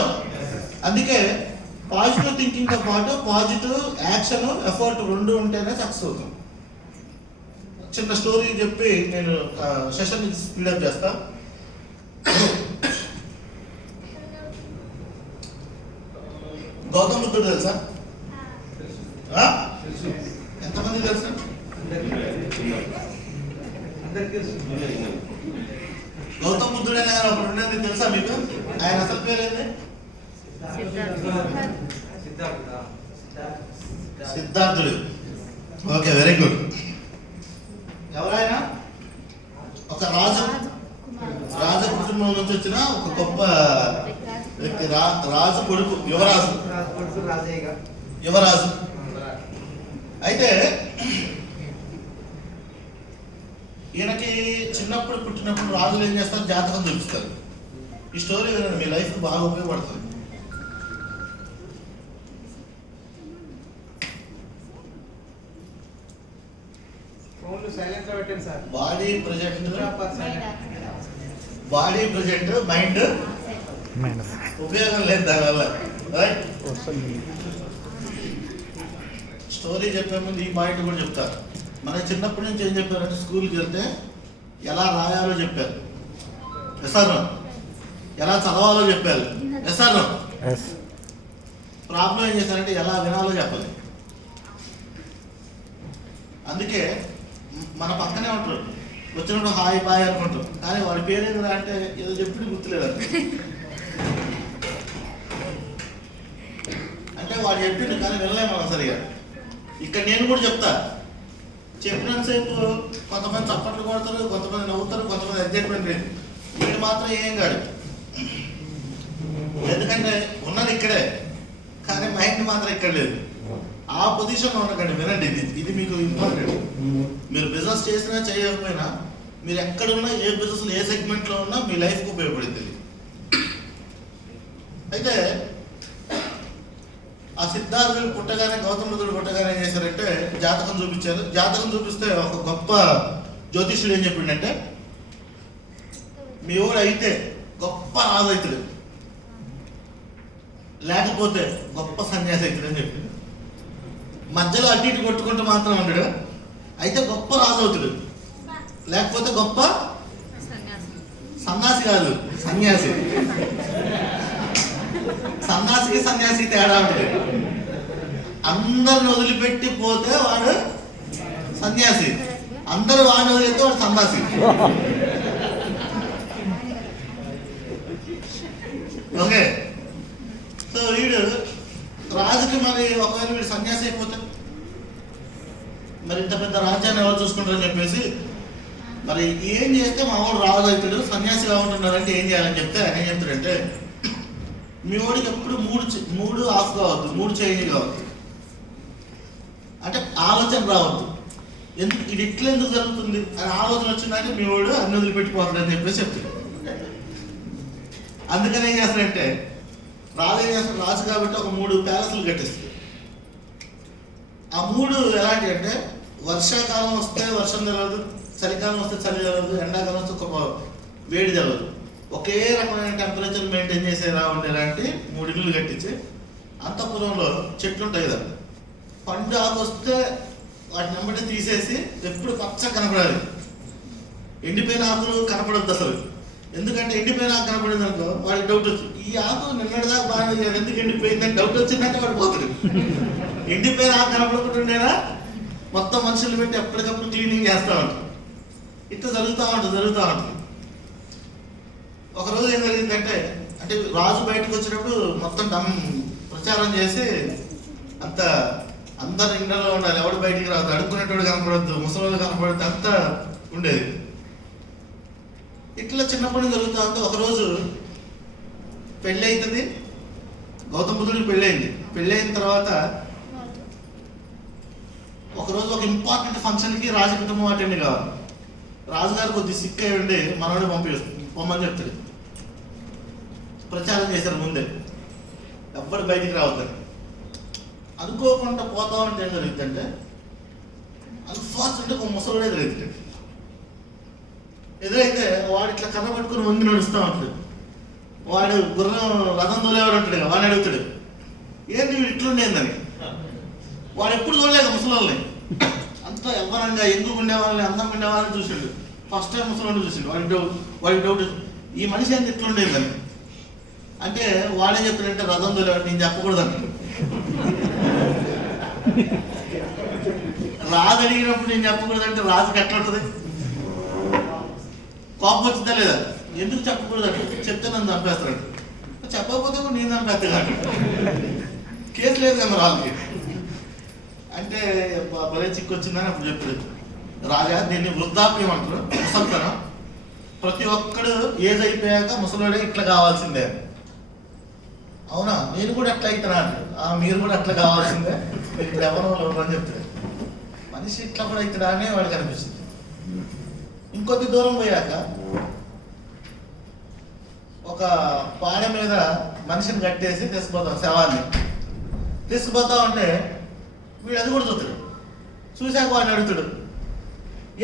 అందుకే పాజిటివ్ థింకింగ్తో పాటు పాజిటివ్ యాక్షన్ ఎఫర్ట్ 2 ఉంటేనే సక్సెస్ అవుతాం. చిన్న స్టోరీ చెప్పి నేను సెషన్ స్పీడప్ చేస్తా. గౌతమ్ బుద్ధుడు తెలుసా? ఎంతమంది తెలుసా? గౌతమ్ బుద్ధుడు అనే ఒకడు ఉండేది తెలుసా మీకు? ఆయన అసలు పేరేంది? సిద్ధార్థుడు. Okay, very good. ఎవరైనా ఒక రాజు కుటుంబం నుంచి వచ్చిన ఒక గొప్ప వ్యక్తి, రాజు కొడుకు, యువరాజు. అయితే ఈయనకి చిన్నప్పుడు పుట్టినప్పుడు రాజులు ఏం చేస్తారు? జాతకం చూపిస్తారు. ఈ స్టోరీ వినండి, మీ లైఫ్కి బాగా ఉపయోగపడుతుంది. బాడీ ప్రజెంట్ మైండ్ ఉపయోగం లేదు దానివల్ల. రైట్, స్టోరీ చెప్పే ముందు ఈ పాయింట్ కూడా చెప్తారు. మన చిన్నప్పటి నుంచి ఏం చెప్పారంటే స్కూల్కి వెళ్తే ఎలా రాయాలో చెప్పారు. ఎస్ఆర్ ఎలా చదవాలో చెప్పారు. ఎస్ఆర్ ప్రాబ్లం ఏం చేశారంటే ఎలా వినాలో చెప్పాలి. అందుకే మన పక్కనే ఉంటారు, వచ్చినప్పుడు హాయ్ బాయ్ అనుకుంటాం, కానీ వాడి పేరు ఏదో అంటే ఏదో చెప్పి గుర్తులేదు అంటే వాడు చెప్పిండు కానీ వినలేము మనం సరిగా. ఇక్కడ నేను కూడా చెప్తా, చెప్పినంతసేపు కొంతమంది చప్పట్లు కొడతారు, కొంతమంది నవ్వుతారు, కొంతమంది ఎగ్జైట్మెంట్ లేదు. వీడు మాత్రం ఏం కాదు, ఎందుకంటే ఉన్నది ఇక్కడే కానీ మైండ్ మాత్రం ఇక్కడ లేదు. ఆ పొజిషన్లో ఉండకండి. వినండి, ఇది మీకు ఇంపార్టెంట్. మీరు బిజినెస్ చేసినా చేయకపోయినా, మీరు ఎక్కడున్నా, ఏ బిజినెస్లో ఏ సెగ్మెంట్లో ఉన్నా మీ లైఫ్కి ఉపయోగపడుతుంది. అయితే ఆ సిద్ధార్థుడు పుట్టగానే, గౌతమ బుద్ధుడు పుట్టగానే ఏం చేశారంటే జాతకం చూపించారు. జాతకం చూపిస్తే ఒక గొప్ప జ్యోతిష్యుడు ఏం చెప్పిండంటే, మీ వాడు అయితే గొప్ప రాజు అవుతాడు, లేకపోతే గొప్ప సన్యాసి అవుతాడు అని చెప్పిండు. మధ్యలో అటు ఇటు కొట్టుకుంటూ మాత్రం ఉన్నాడు. అయితే గొప్ప రాజు అవుతాడు, లేకపోతే గొప్ప సన్యాసి కాదు, సన్యాసి. సన్యాసికి సన్యాసి తేడా ఉంటుంది. అందరిని వదిలిపెట్టి పోతే వాడు సన్యాసి, అందరూ వాడిని వదిలితే వాడు సన్యాసి. ఓకే, సో వీడు రాజుకి మరి ఒకవేళ వీడు సన్యాసి అయిపోతే మరి ఇంత పెద్ద రాజ్యాన్ని ఎవరు చూసుకుంటారని చెప్పేసి, మరి ఏం చేస్తే మా వాడు రాజు అవుతాడు, సన్యాసిగా ఉంటున్నారంటే ఏం చేయాలని చెప్తే ఆయన ఏం చెప్తాడంటే, మీ వాడికి ఎప్పుడు మూడు ఆఫ్ కావద్దు, మూడు చేంజ్ కావద్దు, అంటే ఆలోచన రావద్దు. ఎందుకు ఇది ఇట్లా ఎందుకు జరుగుతుంది అని ఆలోచన వచ్చిందంటే మీ వాడు అన్ని వదిలిపెట్టిపోతాడని చెప్పేసి చెప్తాడు. అందుకని ఏం చేస్తాడంటే రాజు ఏం చేస్తాడు, రాజు కాబట్టి ఒక 3 ప్యాలెస్లు కట్టిస్తాడు. ఆ 3 ఎలాంటి అంటే, వర్షాకాలం వస్తే వర్షం తెలవదు, చలికాలం వస్తే చలి తెలవదు, ఎండాకాలం వస్తే ఒక వేడి తెలవదు, ఒకే రకమైన టెంపరేచర్ మెయింటైన్ చేసేలా ఉండేలాంటి 3 ఇళ్ళు కట్టించి, అంతఃపురంలో చెట్లు ఉంటాయి కదా, పండు ఆకు వస్తే వాటిని వెంబడి తీసేసి ఎప్పుడు పచ్చ కనపడాలి, ఎండిపోయిన ఆకులు కనపడద్దు అసలు. ఎందుకంటే ఎండిపోయిన ఆకు కనపడింది అనుకో వాడికి డౌట్ వచ్చింది, ఈ ఆకు నిన్నటిదాకా బాగా ఎందుకు ఎండిపోయిందని డౌట్ వచ్చిందంటే వాడు పోతాడు. ఎండిపోయిన ఆకు కనపడకుంటుండేనా మొత్తం మనుషులు పెట్టి ఎప్పటికప్పుడు క్లీనింగ్ చేస్తూ ఉంటారు. ఇట్లా జరుగుతూ ఉంటుంది. ఒకరోజు ఏం జరిగిందంటే, అంటే రాజు బయటకు వచ్చినప్పుడు మొత్తం ప్రచారం చేసి అందరు ఇంట్లో ఉండాలి, ఎవడు బయటికి రాదు, అడుక్కునేటోడు కనపడద్దు, ముసలి కనపడద్దు, అంతా ఉండేది. ఇట్లా చిన్నప్పటి నుంచి జరుగుతూ ఉంటే ఒకరోజు పెళ్ళి అవుతుంది. గౌతమ బుద్ధుడికి పెళ్ళయింది. పెళ్ళైన తర్వాత ఒకరోజు ఒక ఇంపార్టెంట్ ఫంక్షన్కి రాజు కుటుంబం అటెండ్ కావాలి. రాజుగారు కొద్ది సిక్ అయి ఉండి మనోడు పొమ్మని చెప్తాడు. ప్రచారం చేశారు ముందే, ఎవ్వరు బయటికి రావద్దని. అనుకోకుండా పోతా ఉంటే ఏం జరుగుతుందంటే, అన్ఫార్చునేట్గా ఒక ముసలోడే ఎదురైతాడు. ఎదురైతే వాడు ఇట్లా కర్ర పట్టుకుని వంగి నడుస్తూ ఉంటాడు. వాడు గుర్రం రథం తోలేవాడు ఉంటాడు, వాడిని అడుగుతాడు, ఏంటి వీడు ఇట్లుండేందని. వాడు ఎప్పుడు చూడలేక ముసలోళ్ళని, అంతా ఎవ్వరంగా ఎందుకు ఉండేవాళ్ళని, అందంగా ఉండేవాళ్ళని చూసిండు. ఫస్ట్ టైం ముసలోని చూసిండు. వాడికి డౌట్, ఈ మనిషి ఏంటి ఇట్లుండేందని. అంటే వాడేం చెప్తాడంటే, రథం తోలేవాడు నేను చెప్పకూడదు అంటాడు. రాజు అడిగినప్పుడు నేను చెప్పకూడదంటే రాజుకి ఎట్లా ఉంటుంది, కోపం వచ్చిందా లేదా, ఎందుకు చెప్పకూడదు అంటే, చెప్తే నన్ను చంపేస్తాడు, చెప్పకపోతే కూడా నేను చంపేస్తా కాదు, కేసు లేదు కదా వాళ్ళకి. అంటే భలే చిక్కు వచ్చిందని అప్పుడు చెప్పాడు, రాజా దీన్ని వృద్ధాప్యం అంటారు, ముసల్తనం. ప్రతి ఒక్కడు ఏజ్ అయిపోయాక ముసలోడే ఇట్లా కావాల్సిందే. అవునా, నేను కూడా అట్లా అవుతానా అంటే, మీరు కూడా అట్లా కావాల్సిందే, ఇప్పుడు ఎవరు అని చెప్తాడు. మనిషి ఇట్లా కూడా అవుతాడా అని వాడికి అనిపిస్తుంది. ఇంకొద్ది దూరం పోయాక ఒక పాడ మీద మనిషిని కట్టేసి తీసుకుపోతాం, శవాన్ని తీసుకుపోతా ఉంటే వీడు అది కూడా చూస్తాడు. చూశాక వాడిని అడుగుతాడు,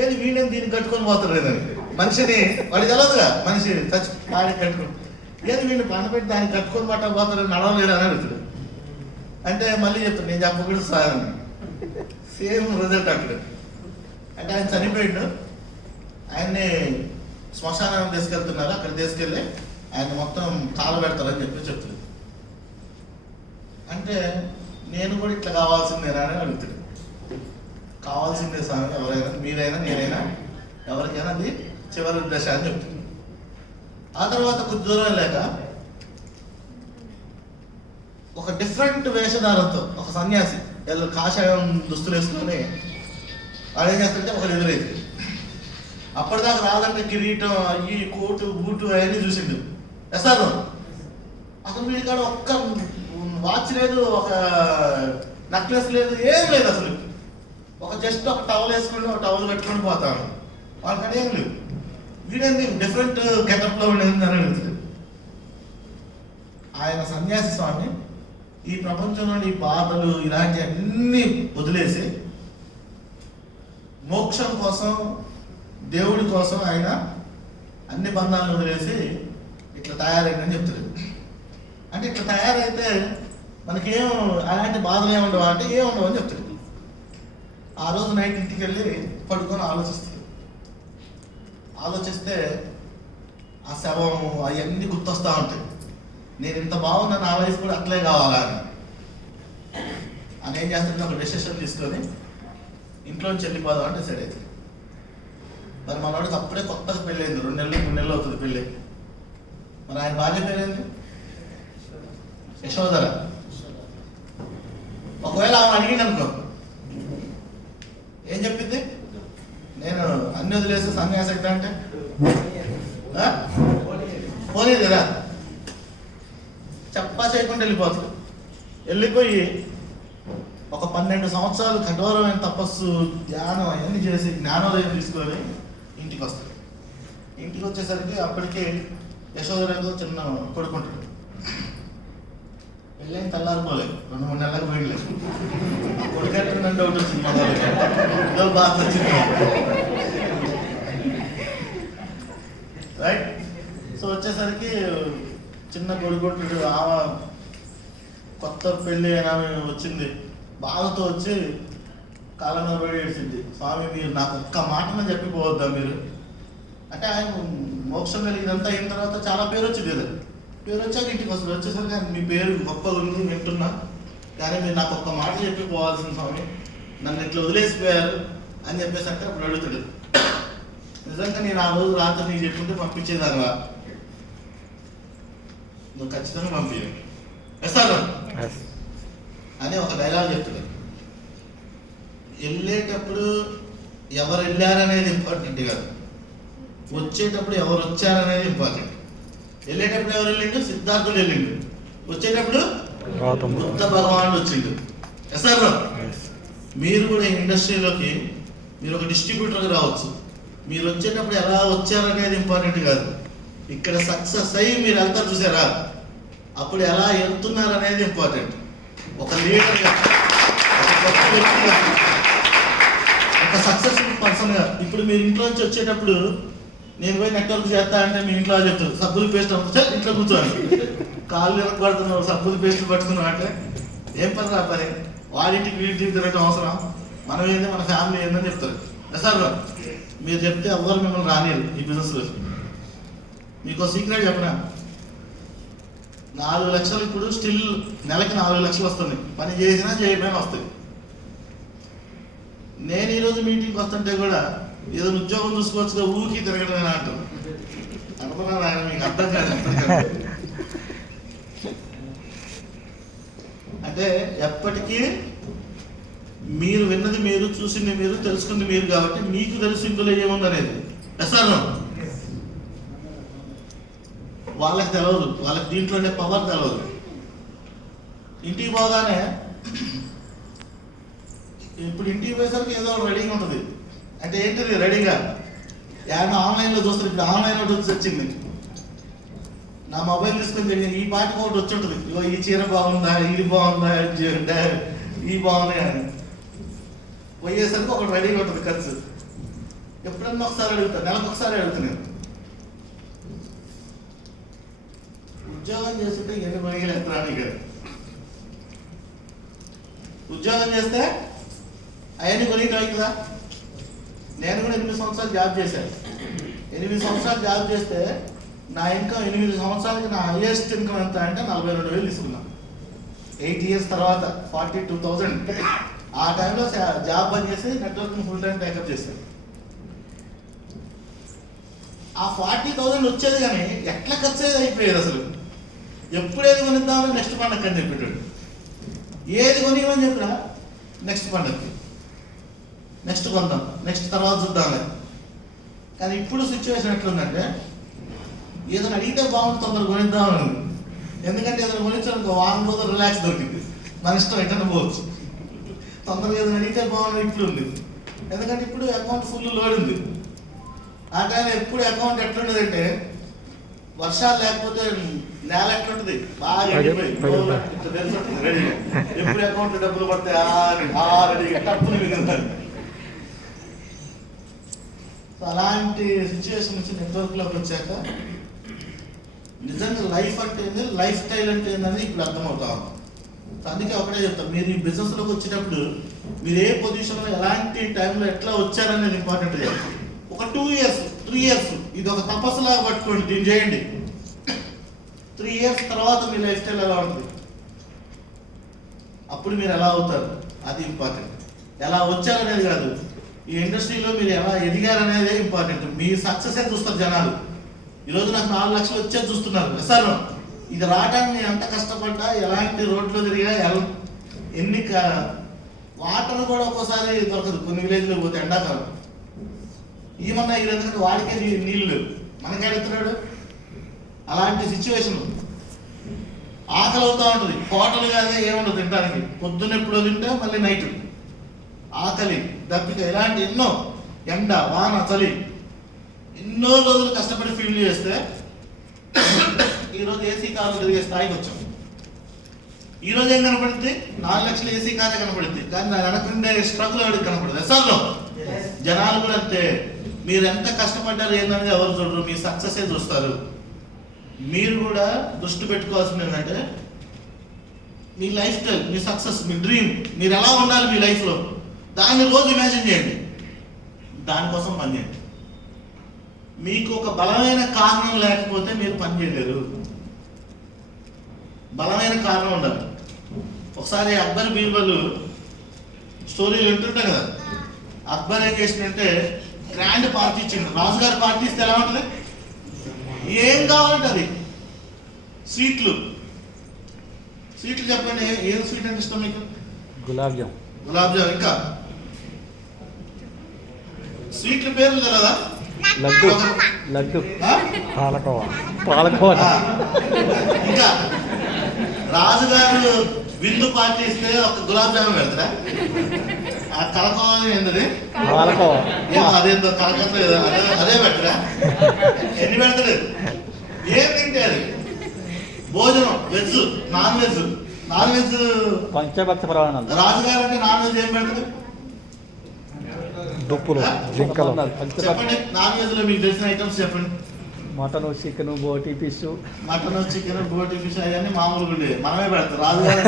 ఏది వీడిని దీన్ని కట్టుకొని పోతాడు లేదని. మనిషిని వాడికి తెలియదుగా, మనిషి చచ్చి పాడికి కట్టుకుని, ఏది వీడిని పండపెట్టి దాన్ని కట్టుకొని పోతాడు, నడవలేడు అని అడుగుతాడు. అంటే మళ్ళీ చెప్తాడు, నేను చెప్పకూడదు సార్ అని. సేమ్ రిజల్ట్ అక్కడ. అంటే ఆయన చనిపోయాడు, ఆయన్ని శ్మశానాన్ని తీసుకెళ్తున్నారు, అక్కడ తీసుకెళ్ళి ఆయన మొత్తం కాలబెడతారని చెప్పి చెప్తాడు. అంటే నేను కూడా ఇట్లా కావాల్సిందేనా అని అడుగుతాడు. కావాల్సిందే స్వామి, ఎవరైనా మీరైనా నేనైనా ఎవరికైనా అది చివరి దశ అని చెప్తాడు. ఆ తర్వాత కొద్ది దూరం వెళ్ళాక ఒక డిఫరెంట్ వేషధారంతో ఒక సన్యాసి కాషాయం దుస్తులు వేసుకొని వాడు ఏం చేస్తుంటే ఒకరు ఎదురైతే, అప్పటిదాకా రాదంటే కిరీటం అయ్యి కోటు బూటు అవన్నీ చూసిండు. ఎసారు అసలు వీడికాడ ఒక్క వాచ్ లేదు, ఒక నెక్లెస్ లేదు, ఏం లేదు అసలు. జస్ట్ ఒక టవల్ వేసుకుని ఒక టవల్ పెట్టుకొని పోతాడు. వాళ్ళకని ఏం లేదు. వీడేంది డిఫరెంట్ గెటప్లో ఉండేది అని అడుగుతుంది. ఆయన సన్యాసి స్వామి ఈ ప్రపంచంలో ఈ బాధలు ఇలాంటి అన్ని వదిలేసి మోక్షం కోసం, దేవుడి కోసం ఆయన అన్ని బంధాలను వదిలేసి ఇట్లా తయారైందని చెప్తాడు. అంటే ఇట్లా తయారైతే మనకేం అలాంటి బాధలు ఏముండవా అంటే ఏముండవు అని చెప్తాడు. ఆ రోజు నైట్ ఇంటికి వెళ్ళి పడుకొని ఆలోచిస్తే ఆ శవం అవన్నీ గుర్తొస్తూ ఉంటాయి. నేను ఇంత బాగున్నా, నా వయసు కూడా అట్లే కావాలా అని ఏం చేస్తాడు, ఒక డెసిషన్ తీసుకొని ఇంట్లోంచి వెళ్ళిపోదాం అంటే డిసైడ్ అవుతుంది. మరి మనవాడికి అప్పుడే కొత్తగా పెళ్ళైంది, 2 నెలలు 3 నెలలు అవుతుంది పెళ్ళి. మరి ఆయన భార్య పేరేంది? యశోధర. ఒకవేళ ఆమె అడిగింది అనుకో, ఏం చెప్పింది? నేను అన్ని వదిలేసి సన్యాసి ఎట్లా అంటే పోలేదు కదా, చెప్పా చేయకుండా వెళ్ళిపోతుంది. వెళ్ళిపోయి ఒక 12 సంవత్సరాలు కఠోరమైన తపస్సు, ధ్యానం అవన్నీ చేసి జ్ఞానోదయం తీసుకొని ఇంటికి వస్తాడు. ఇంటికి వచ్చేసరికి అప్పటికే యశోధరతో చిన్న కొడుకుంటాడు. వెళ్ళేం తెల్లారిపోలేదు, 2-3 నెలలకు పోయలేదు. కొడుకంటే డౌట్ వచ్చింది, ఏదో బాధ వచ్చింది. రైట్. సో వచ్చేసరికి చిన్న కొడుకుంటాడు. ఆమె కొత్త పెళ్ళి అయినా వచ్చింది, బాధతో వచ్చి కాళ్ళ మీద పడి ఏడ్చింది. స్వామి మీరు నాకు ఒక్క మాటను చెప్పిపోవద్దా మీరు అంటే? ఆయన మోక్షం కలిగినంతా అయిన తర్వాత చాలా పేరు వచ్చింది కదా. పేరు వచ్చాక ఇంటికి వస్తుంది. వచ్చేసరికి ఆయన మీ పేరు గొప్పగా ఉంది వింటున్నా, కానీ మీరు నాకు ఒక్క మాట చెప్పిపోవాల్సింది స్వామి, నన్ను ఇట్లా వదిలేసిపోయారు అని చెప్పేసి అంటే అప్పుడు అడుగుతాడు, నిజంగా నేను ఆ రోజు రాత్రి నీకు చెప్పుకుంటే పంపించేదానివా? నువ్వు ఖచ్చితంగా పంపించు వేస్తాను అని ఒక డైలాగ్ చెప్తాడు. వెళ్ళేటప్పుడు ఎవరు వెళ్ళారనేది ఇంపార్టెంట్ కాదు, వచ్చేటప్పుడు ఎవరు వచ్చారనేది ఇంపార్టెంట్. వెళ్ళేటప్పుడు ఎవరు వెళ్ళిండు? సిద్ధార్థుడు వెళ్ళిండు. వచ్చేటప్పుడు బుద్ధ భగవానుడు వచ్చిండు. సార్ మీరు కూడా ఈ ఇండస్ట్రీలోకి మీరు ఒక డిస్ట్రిబ్యూటర్గా రావచ్చు. మీరు వచ్చేటప్పుడు ఎలా వచ్చారనేది ఇంపార్టెంట్ కాదు, ఇక్కడ సక్సెస్ అయ్యి మీరు వెళ్తారు చూసారా, అప్పుడు ఎలా వెళ్తున్నారు అనేది ఇంపార్టెంట్. ఒక లీడర్గా, ఒక గొప్ప వ్యక్తిగా, ఒక సక్సెస్ఫుల్ పర్సన్గా. ఇప్పుడు మీరు ఇంట్లోంచి వచ్చేటప్పుడు నేను పోయి నెట్వర్క్ చేస్తా అంటే మీ ఇంట్లో చెప్తారు సబ్బులు పేస్ట్ అమ్ముతా ఇంట్లో కూర్చోని కాళ్ళు పడుతున్నావు, సబ్బులు పేస్ట్ పట్టుకున్నావు అంటే ఏం పని రా పని, వాడింటికి వీడింటికి తిరగటం అవసరం, మనం ఏంది మన ఫ్యామిలీ ఏందని చెప్తారు. సార్ మీరు చెప్తే ఎవరు మిమ్మల్ని రానియరు ఈ బిజినెస్లో. మీకు సీక్రెట్ చెప్పనా, 4 లక్షలు ఇప్పుడు స్టిల్ నెలకి 4 లక్షలు వస్తుంది, పని చేసినా చేయకపోయినా వస్తుంది. నేను ఈరోజు మీటింగ్కి వస్తుంటే కూడా ఏదో ఉద్యోగం చూసుకోవచ్చుగా ఊరికి తిరగడమేనా అంటారు. అనుకున్నాను ఆయన మీకు అర్థం కాదు. అంటే ఎప్పటికీ మీరు విన్నది మీరు, చూసింది మీరు, తెలుసుకుంది మీరు కాబట్టి మీకు తెలుసు ఇందులో ఏముందనేది. సార్ వాళ్ళకి తెలియదు, వాళ్ళకి దీంట్లోనే పవర్ తెలియదు. ఇంటికి పోగానే ఇప్పుడు ఇంటికి పోయేసరికి ఏదో రెడీగా ఉంటుంది. అంటే ఏంటిది రెడీగా? ఏమన్నా ఆన్లైన్లో చూస్తారు. ఇప్పుడు ఆన్లైన్ ఒకటి వచ్చింది, నా మొబైల్ తీసుకొని ఈ పాటికి ఒకటి వచ్చి ఉంటుంది, ఇగో ఈ చీర బాగుందా, ఇది బాగుందా, ఈ బాగుంది అని. పోయేసరికి ఒకటి రెడీగా ఉంటుంది ఖర్చు. ఎప్పుడన్నా ఒకసారి అడుగుతాను, నెలకు ఒకసారి అడుగుతున్నాను. ఉద్యోగం చేస్తుంటే ఎన్ని పనిగా ఎత్తరానికి కాదు, ఉద్యోగం చేస్తే అవన్నీ కొనిటం కదా. నేను కూడా 8 సంవత్సరాలు జాబ్ చేశాను. 8 సంవత్సరాలు జాబ్ చేస్తే నా ఇన్కమ్ 8 సంవత్సరాలకి నా హైయెస్ట్ ఇన్కమ్ ఎంత అంటే 42,000 తీసుకున్నాను. 8 ఇయర్స్ తర్వాత 42,000. ఆ టైంలో జాబ్ బంద్ చేసి నెట్వర్క్ ఫుల్ టైం బ్యాకప్ చేశాను. ఆ 40,000 వచ్చేది కానీ ఎట్లా ఖర్చు అయ్యేది అయిపోయేది అసలు. ఎప్పుడేది కొనిద్దామని నెక్స్ట్ పండగ అని చెప్పేటాడు, ఏది కొనివ్వని చెప్పినా నెక్స్ట్ పండగకి, నెక్స్ట్ కొందాం, నెక్స్ట్ తర్వాత చూద్దాంలే. కానీ ఇప్పుడు సిచ్యువేషన్ ఎట్లుందంటే ఏదైనా అడిగితే బాగుంటుంది, తొందరగా కొనిద్దామని. ఎందుకంటే ఏదైనా కొనిచ్చాను 1 వారం రోజులు రిలాక్స్ దొరికింది, మన ఇష్టం ఎట్లా పోవచ్చు. తొందరగా ఏదైనా అడిగితే బాగుంది ఇట్లు ఉంది. ఎందుకంటే ఇప్పుడు అకౌంట్ ఫుల్ లోడ్ ఉంది. ఆ టైంలో ఎప్పుడు అకౌంట్ ఎట్లుండదంటే వర్షాలు లేకపోతే నేల ఎట్లుంటుంది బాగా ఎండిపోయి ఇట్లా తెలుసుంటుంది రెడీగా. ఎప్పుడు అకౌంట్ డబ్బులు పడితే రెడీగా డబ్బులు మిగులుతారు. సో అలాంటి సిచ్యువేషన్ నుంచి నెట్వర్క్లోకి వచ్చాక నిజంగా లైఫ్ అంటే ఏంది, లైఫ్ స్టైల్ అంటే ఏందని ఇప్పుడు అర్థమవుతా ఉంది. సో అందుకే ఒకటే చెప్తాను, మీరు ఈ బిజినెస్లోకి వచ్చేటప్పుడు మీరు ఏ పొజిషన్లో ఎలాంటి టైంలో ఎట్లా వచ్చారనేది ఇంపార్టెంట్. ఒక 2 years 3 years ఇది ఒక తపస్సులాగా పట్టుకోండి, దీన్ని చేయండి. 3 years తర్వాత మీ లైఫ్ స్టైల్ ఎలా ఉంటుంది, అప్పుడు మీరు ఎలా అవుతారు, అది ఇంపార్టెంట్. ఎలా వచ్చారనేది కాదు, ఈ ఇండస్ట్రీలో మీరు ఎలా ఎదిగారనేదే ఇంపార్టెంట్. మీ సక్సెస్ చూస్తారు జనాలు. ఈరోజు నాకు 4 లక్షలు వచ్చేది చూస్తున్నారు సార్. ఇది రావడానికి నేను ఎంత కష్టపడ్డా, ఎలాంటి రోడ్లో తిరిగా, ఎన్ని వాటర్ కూడా ఒక్కోసారి దొరకదు కొన్ని విలేజ్లో పోతే ఎండాకాలం. ఏమన్నా ఇది ఎందుకంటే వాడికే నీళ్ళు లేవు, మనకి అడుగుతున్నాడు. అలాంటి సిచ్యువేషన్ ఆకలి అవుతూ ఉంటుంది. హోటల్ కానీ ఏముండదు తినడానికి, పొద్దున్న ఎప్పుడో తింటే మళ్ళీ నైట్ ఆకలి దప్పిక, ఇలాంటి ఎన్నో ఎండ వాన చలి ఎన్నో రోజులు కష్టపడి ఫీల్ చేస్తే ఈరోజు ఏసీ కార్లు తిరిగే స్థాయికి వచ్చాం. ఈరోజు ఏం కనపడుతుంది, 4 లక్షల ఏసీ కారే కనపడుతుంది, కానీ నా వెనకుండే స్ట్రగుల్ ఎవరికి కనపడుతుంది. ఎస్ఆర్లో జనాలు కూడా అంతే. మీరు ఎంత కష్టపడ్డారు ఏంటనేది ఎవరు చూడరు, మీ సక్సెస్ చూస్తారు. మీరు కూడా దృష్టి పెట్టుకోవాల్సింది ఏంటంటే మీ లైఫ్ స్టైల్, మీ సక్సెస్, మీ డ్రీమ్, మీరు ఎలా ఉండాలి మీ లైఫ్లో, దాన్ని రోజు ఇమాజిన్ చేయండి, దానికోసం పని చేయండి. మీకు ఒక బలమైన కారణం లేకపోతే మీరు పని చేయలేరు. బలమైన కారణం ఉండాలి. ఒకసారి అక్బర్ బీర్బల్ స్టోరీలు వింటుంటాం కదా. అక్బర్ ఏం చేసిందంటే గ్రాండ్ పార్టీ ఇచ్చింది. రాజుగారి పార్టీ ఇస్తే ఎలా ఉంటుంది, ఏం కావాలంటే అది. స్వీట్లు చెప్పండి, ఏం స్వీట్ అంటే ఇష్టం మీకు? గులాబ్ జామ్. ఇంకా స్వీట్ల పేర్లు తెలదా? లడ్డు పాలకోవా. ఇంకా రాజుగారు విందు పార్టీ ఇస్తే ఒక గులాబ్ జామున్ పెడతారా? ఆ కలకోవా ఏంటది? అదేందో కలకత్తా అదే పెట్టరా? ఎన్ని పెడతాడు? ఏం తింటే అది భోజనం, వెజ్ నాన్ వెజ్. పంచభక్ష ప్రమాణం. రాజుగారు అంటే నాన్ వెజ్ ఏం పెడతాడు? దుప్పులు, జింకలు. చెప్పండి, నాన్ వెజ్ లో మీకు తెలిసిన ఐటమ్స్ చెప్పండి. మటన్, చికెన్, బోటి ఫిష్. మటన్, చికెన్, బోటి ఫిష్ అవన్నీ మామూలుగా ఉండేవి, మనమే పెడతాం. రాజుగారు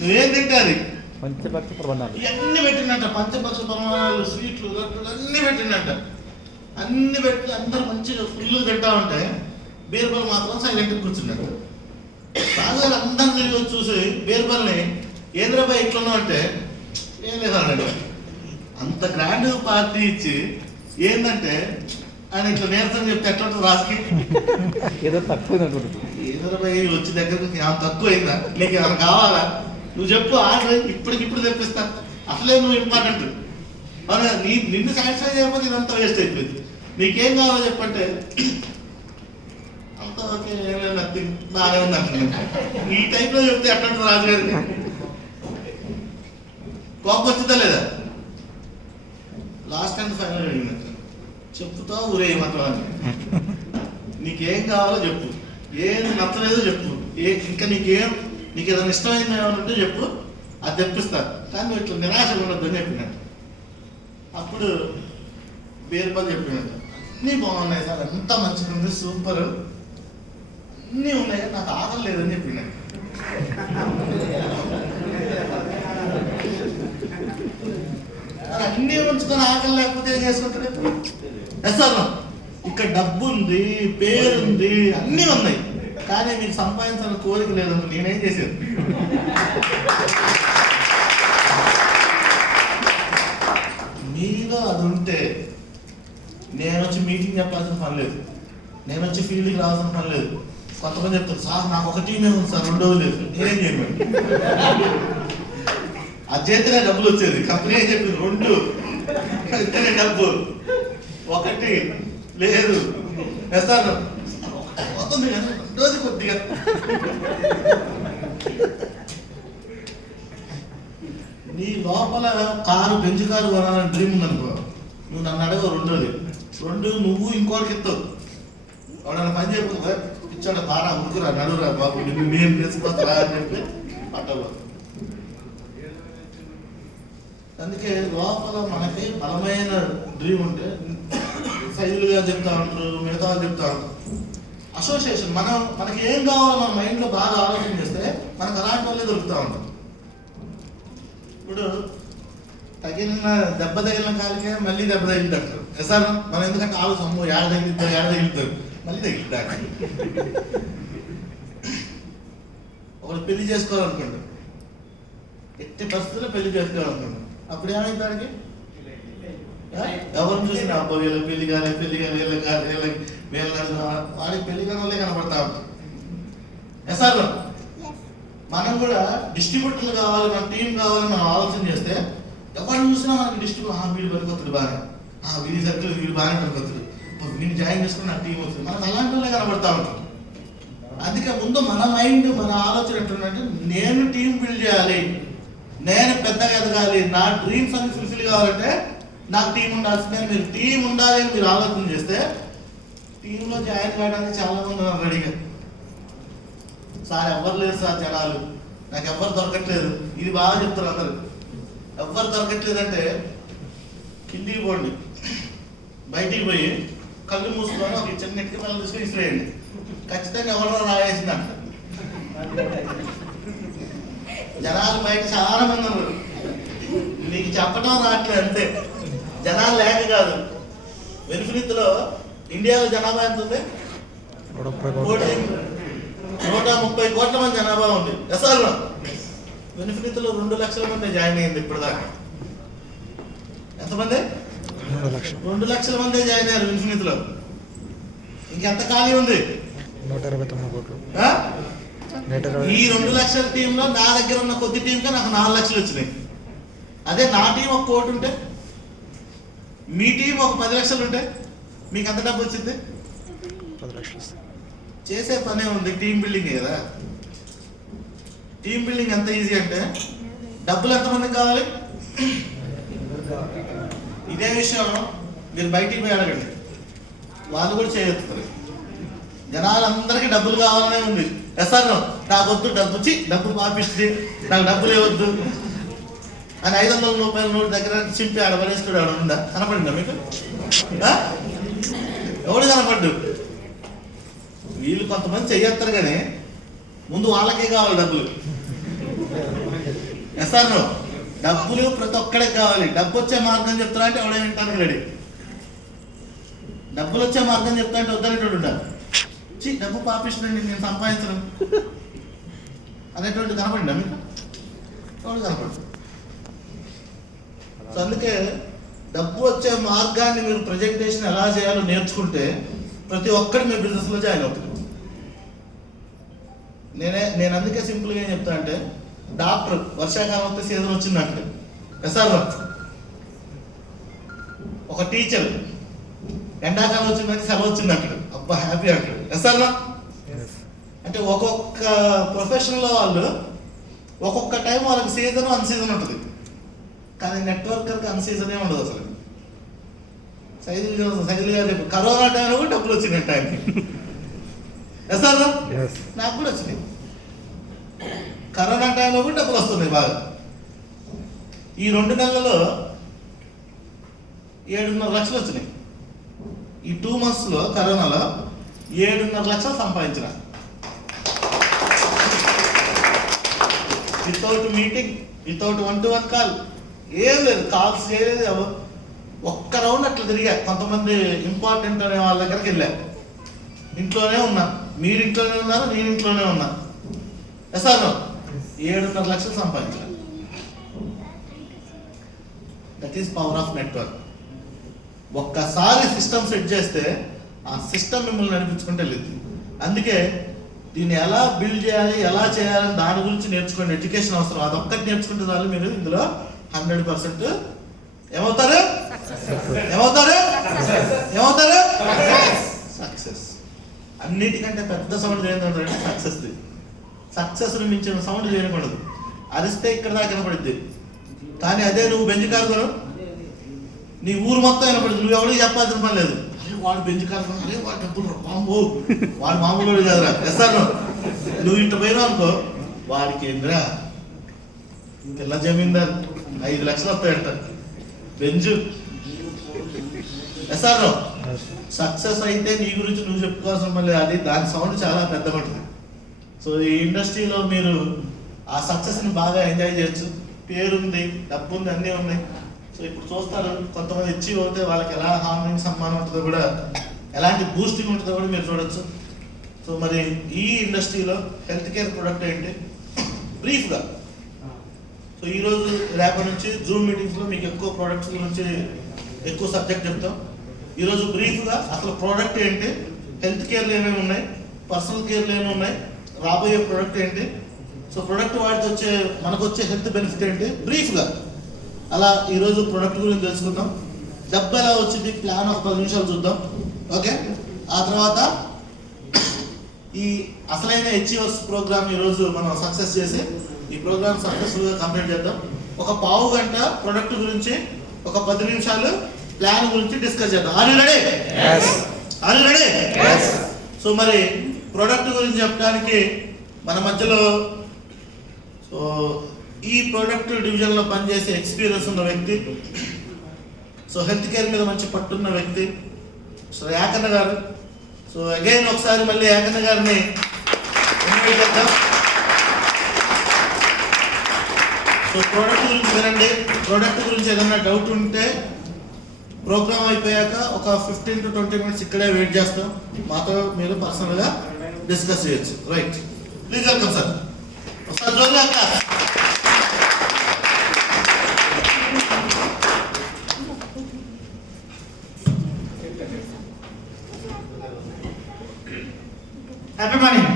నువ్వేం తింటాది? పంచభక్ష ప్రమాణాలు ఇవన్నీ పెట్టిందంట. పంచభక్ష ప్రమాణాలు, స్వీట్లు, లడ్డులు అన్ని పెట్టిందంట. అన్ని పెట్టి అందరూ మంచిగా ఫుల్ తింటా ఉంటే బీర్బల్ మాత్రం సైలెంట్గా కూర్చున్నాడు. రాజుగారు అందరిని తిరిగి వచ్చి చూసి బీర్బల్ని ఏంద్రబాయ్ ఇట్లున్నావు అంటే ఏం లేదన్నాడు. అంత గ్రాండ్ పార్టీ ఇచ్చి ఏంటంటే ఆయన ఇట్లా నీరసం చెప్తే ఎట్లా ఉంటుంది రాజుకి? ఏదో తక్కువ ఏంద్రబాయ్ వచ్చి దగ్గరకు ఏమైనా తక్కువ అయిందా, నీకు ఏమైనా కావాలా, నువ్వు చెప్పు, ఆర్డర్ ఇప్పటికిప్పుడు తెప్పిస్తా. అసలే నువ్వు ఇంపార్టెంట్. మరి నిన్ను సాటిస్ఫై చేయకపోతే ఇదంతా వేస్ట్ అయిపోయింది. నీకేం కావాలో చెప్పంటే అంత ఓకే, ఏం లేదు, నథింగ్, బాగానే ఉంది అంటున్నాను. ఈ టైప్లో చెప్తే ఎట్లా ఉంటుంది రాజుగారికి? కోపం వచ్చిందా లేదా? లాస్ట్ అండ్ ఫైనల్ అడిగినట్టు చెప్పుతా ఊరేయమంటావు. నీకేం కావాలో చెప్పు, ఏది నచ్చలేదో చెప్పు, ఇంకా నీకు ఏదైనా ఇష్టమైంది ఏమైనా ఉంటే చెప్పు, అది తెప్పిస్తా, కానీ నువ్వు ఇట్లా నిరాశ ఉండొద్దని చెప్పినట్టు. అప్పుడు బీర్బల్ చెప్పినట్టు అన్నీ బాగున్నాయి సార్, ఎంత మంచిగా ఉంది, సూపర్, అన్నీ ఉన్నాయి, నాకు ఆకలి లేదని చెప్పినట్టు. అన్నీ ఉంచుకొని ఆకలి లేకపోతే ఏం చేసుకుంటారు? సార్ ఇక్కడ డబ్బు ఉంది, పేరుంది, అన్నీ ఉన్నాయి, కానీ మీకు సంపాదించాలని కోరిక లేదని నేనేం చేశాను? మీలో అది ఉంటే నేను వచ్చి మీటింగ్ చెప్పాల్సిన పని లేదు, నేను వచ్చి ఫీల్డ్కి రావాల్సిన పని లేదు. కొంతమంది చెప్తారు సార్ నాకు ఒక టీమే ఉంది సార్, రెండోది లేదు, నేనేం చేయమని. అది చేస్తేనే డబ్బులు వచ్చేది. కంపెనీ ఏం చెప్పింది, 2 ఇతనే డబ్బు, 1 లేదు. వేస్తాను అవుతుంది కానీ రెండోది కొద్దిగా నీ లోపల కారు బెంచ్ కారు కొనాలని డ్రీమ్ ఉందనుకో, నువ్వు నన్ను అడగవు రెండోది. రెండు నువ్వు ఇంకోటికి ఎత్తావు. ఎవడన్నా పని చేయకపోతే ఇచ్చాడు బాగా ముగ్గురా నడురా బాబు నిన్ను నేను తీసుకొస్తారా అని చెప్పి పట్టవు. అందుకే లోపల మనకి బలమైన డ్రీమ్ ఉంటే శైలుగా చెప్తా ఉంటారు, మిగతా చెప్తా ఉంటారు. అసోసియేషన్ మనకి ఏం కావాలో మన మైండ్లో బాగా ఆలోచన చేస్తే మనకు అలాంటి వాళ్ళే దొరుకుతూ ఉంటాం. ఇప్పుడు దెబ్బ తగిలిన కాలికే మళ్ళీ దెబ్బ తగిలిద్దాం సార్ మనం, ఎందుకంటే ఆలోచన ఏడ తగిలిద్దాం మళ్ళీ తగిలిద్దాం. ఒకరు పెళ్లి చేసుకోవాలనుకుంటాం, ఎట్టి పరిస్థితుల్లో పెళ్లి చేసుకోవాలనుకుంటాం. అప్పుడు ఏమైంది దానికి ఎవరిని చూసినా అబ్బా వీళ్ళ పెళ్లి కానీ వాడికి పెళ్లి కానీ వాళ్ళే కనపడతా ఉంటాం. సార్ మనం కూడా డిస్ట్రిబ్యూటర్లు కావాలి, మన టీం కావాలని మనం ఆలోచన చేస్తే ఎవరిని చూసినా మనకి డిస్ట్రిబ్యూటర్ వీడు పనికొత్తుడు బాగా, వీడి సర్కిల్ వీడు బాగానే పనికొత్తుడు, వీడిని జాయిన్ చేసుకుని నా టీం వస్తుంది, మనకు అలాంటి వాళ్ళే కనబడతా ఉంటాం. అందుకే ముందు మన మైండ్ మన ఆలోచన ఎట్లుందంటే నేను టీం బిల్డ్ చేయాలి, నేను పెద్దగా ఎదగాలి, నా డ్రీమ్స్ అన్ని ఫుల్ఫిల్ కావాలంటే నాకు టీం ఉండాల్సిందే. మీరు టీం ఉండాలి అని మీరు ఆలోచన చేస్తే టీంలో జాయిన్ కావడానికి చాలా మంది ఉన్నారు రెడీగా. సార్ ఎవ్వరు లేరు సార్, జనాలు నాకు ఎవ్వరు దొరకట్లేదు. ఇది బాగా చెప్తారు అందరు, ఎవ్వరు దొరకట్లేదంటే కిందికి పోండి, బయటికి పోయి కళ్ళు మూసుకొని ఒక చిన్న నెక్కి పనులు తీసుకొని ఇసిరేయండి, ఖచ్చితంగా ఎవరో రాయేసిందంట. జనాలు బయట చాలా మంది ఉన్నారు, నీకు చెప్పడం రావట్లేదు అంతే, జనాలు లేక కాదు. వెనుఫినిత్లో ఇండియాలో జనాభా ఎంత ఉంది? 130 కోట్ల మంది జనాభా ఉంది. ఎస్ఆర్లో వెనుఫినిత్లో 2 లక్షల మంది జాయిన్ అయింది ఇప్పుడు దాకా. ఎంతమంది? 2 లక్షల మంది జాయిన్ అయ్యారు వెనుఫినిత్లో. ఇంకెంత ఖాళీ ఉంది? 129 కోట్లు. ఈ 2 లక్షల టీంలో నా దగ్గర ఉన్న కొద్ది టీంకే నాకు 4 లక్షలు వచ్చినాయి. అదే నా టీం 1 కోటి ఉంటే, మీ టీం ఒక 10 లక్షలు ఉంటే మీకు ఎంత డబ్బు వచ్చింది? 10 లక్షలు. చేసే పనే ఉంది, టీం బిల్డింగ్ కదా. టీం బిల్డింగ్ ఎంత ఈజీ అంటే డబ్బులు ఎంతమందికి కావాలి? ఇదే విషయం మీరు బయటికి పోయి అడగండి, వాళ్ళు కూడా చేయొచ్చు. జనాలందరికీ డబ్బులు కావాలనే ఉంది. సార్ నాకు వద్దు డబ్బు, డబ్బు పాపిస్తుంది, నాకు డబ్బులు ఇవ్వద్దు అని 500 రూపాయల నోటు దగ్గర చింపి ఆడబడేస్తుడు. ఆడ ఉందా? కనపడిందా మీకు? ఎవడు కనపడ్డు? వీళ్ళు కొంతమంది చెయ్యేస్తారు కానీ ముందు వాళ్ళకే కావాలి డబ్బులు. సార్ డబ్బులు ప్రతి ఒక్కడికి కావాలి. డబ్బు వచ్చే మార్గం చెప్తారా అంటే ఎవడైనా వింటాను రెడీ. డబ్బులు వచ్చే మార్గం చెప్తా అంటే వద్దనేటోడు ఉండాలి. డబ్బు పాపిస్తుందండి నేను సంపాదించడం అనేటువంటి కనపడిందా మీకు? ఎవడు కనపడు. సో అందుకే డబ్బు వచ్చే మార్గాన్ని మీరు ప్రజెంటేషన్ ఎలా చేయాలో నేర్చుకుంటే ప్రతి ఒక్కరు మీ బిజినెస్లో జాయిన్ అవుతుంది. నేను అందుకే సింపుల్గా ఏం చెప్తా అంటే, డాక్టర్ వర్షాకాలం వస్తే సీజన్ వచ్చింది అంటే సార్, ఒక టీచర్ ఎండాకాలం వచ్చిందంటే సెలవు వచ్చింది అంటాడు, అబ్బా హ్యాపీ అంటాడు. సార్ అంటే ఒక్కొక్క ప్రొఫెషన్లో వాళ్ళు ఒక్కొక్క టైం వాళ్ళకి సీజన్ అన్సీజన్ ఉంటుంది. కానీ నెట్వర్కర్కి అన్సీజనే ఉండదు అసలు. సైకిల్ గారు చెప్పి కరోనా టైంలో కూడా డబ్బులు వచ్చినాయి టైంకి. సార్ నాకు కూడా వచ్చినాయి. కరోనా టైంలో కూడా డబ్బులు వస్తున్నాయి బాగా. ఈ 2 నెలలలో 7.5 లక్షలు వచ్చినాయి. ఈ 2 monthsలో కరోనాలో 7.5 లక్షలు సంపాదించిన. Without meeting, without 1-to-1 call, ఏం లేదు, కాల్స్ చేయలేదు. ఒక్క రౌండ్ అట్లా తిరిగా. కొంతమంది ఇంపార్టెంట్ అనే వాళ్ళ దగ్గరికి వెళ్ళా. ఇంట్లోనే ఉన్నా, మీరు ఇంట్లోనే ఉన్నారు, నేను ఇంట్లోనే ఉన్నా. సార్ 7.5 లక్షలు సంపాదించాను. That is power of network. ఒక్కసారి సిస్టమ్ సెట్ చేస్తే ఆ సిస్టమ్ మిమ్మల్ని నడిపించుకుంటే వెళ్ళింది. అందుకే దీన్ని ఎలా బిల్డ్ చేయాలి, ఎలా చేయాలని దాని గురించి నేర్చుకోండి. ఎడ్యుకేషన్ అవసరం. అదొక్కటి నేర్చుకుంటే చాలు, మీరు ఇందులో 100% ఏమవుతారు? సక్సెస్. అన్నిటికంటే పెద్ద సౌండ్ ఏంటంటే సక్సెస్ది. సక్సెస్ని మించిన సౌండ్ చేయకూడదు. అరిస్తే ఇక్కడ దాకా కనపడుద్ది, కానీ అదే నువ్వు బెంజ్ కారు కొను, నీ ఊరు మొత్తం వినపడింది, నువ్వు ఎవరికి చెప్పాల్సిన పని లేదు. అరే వాడు బెంజ్ కారు కొను, అరే వాడు డబ్బులు మామూ, వాడు మామూలు కాదురా ఎస్తారు. నువ్వు ఇంట పోయినావు అనుకో, వాడికి ఏంద్రా పిల్ల జమీందార్ 5 లక్షలు వస్తాయంట బెంజు. ఎస్ఆర్ సక్సెస్ అయితే నీ గురించి నువ్వు చెప్పుకోవాల్సిన మళ్ళీ అది దాని సౌండ్ చాలా పెద్ద పడుతుంది. సో ఈ ఇండస్ట్రీలో మీరు ఆ సక్సెస్ని బాగా ఎంజాయ్ చేయొచ్చు. పేరుంది, డబ్బు ఉంది, అన్నీ ఉన్నాయి. సో ఇప్పుడు చూస్తారు కొంతమంది ఇచ్చి పోతే వాళ్ళకి ఎలా హార్మింగ్ సమ్మానం ఉంటుందో కూడా, ఎలాంటి బూస్టింగ్ ఉంటుందో కూడా మీరు చూడొచ్చు. సో మరి ఈ ఇండస్ట్రీలో హెల్త్ కేర్ ప్రొడక్ట్ ఏంటి బ్రీఫ్గా, సో ఈరోజు రేపటి నుంచి జూమ్ మీటింగ్స్లో మీకు ఎక్కువ ప్రోడక్ట్స్ గురించి ఎక్కువ సబ్జెక్ట్ చెప్తాం. ఈరోజు బ్రీఫ్గా అసలు ప్రోడక్ట్ ఏంటి, హెల్త్ కేర్లు ఏమేమి ఉన్నాయి, పర్సనల్ కేర్లు ఏమేమి ఉన్నాయి, రాబోయే ప్రోడక్ట్ ఏంటి, సో ప్రోడక్ట్ వాడితే వచ్చే మనకు వచ్చే హెల్త్ బెనిఫిట్ ఏంటి బ్రీఫ్గా అలా ఈరోజు ప్రోడక్ట్ గురించి తెలుసుకుందాం. డబ్బు ఎలా వచ్చింది ప్లాన్ ఒక 10 నిమిషాలు చూద్దాం. ఓకే, ఆ తర్వాత ఈ అసలైన హెచ్ఈఎస్ ప్రోగ్రామ్ ఈరోజు మనం సక్సెస్ చేసి ఈ ప్రోగ్రామ్ సక్సెస్ఫుల్గా కంప్లీట్ చేద్దాం. ఒక పావు గంట ప్రొడక్ట్ గురించి, ఒక 10 నిమిషాలు ప్లాన్ గురించి డిస్కస్ చేద్దాం. Are you ready? Are you ready? So మరి ప్రోడక్ట్ గురించి చెప్పడానికి మన మధ్యలో సో ఈ ప్రోడక్ట్ డివిజన్లో పనిచేసే ఎక్స్పీరియన్స్ ఉన్న వ్యక్తి, సో హెల్త్ కేర్ మీద మంచి పట్టున్న వ్యక్తి, సో యాకన్న గారు. సో అగైన్ ఒకసారి మళ్ళీ యాకన్న గారిని ఇన్వైట్ చేద్దాం. సో ప్రోడక్ట్ గురించి వినండి. ప్రోడక్ట్ గురించి ఏదైనా డౌట్ ఉంటే ప్రోగ్రామ్ అయిపోయాక ఒక 15 to 20 minutes ఇక్కడే వెయిట్ చేస్తాం. మాతో మీరు పర్సనల్గా డిస్కస్ చేయొచ్చు. Right, please welcome sir. ఒకసారి జోరుగా క్లాస్. Happy morning.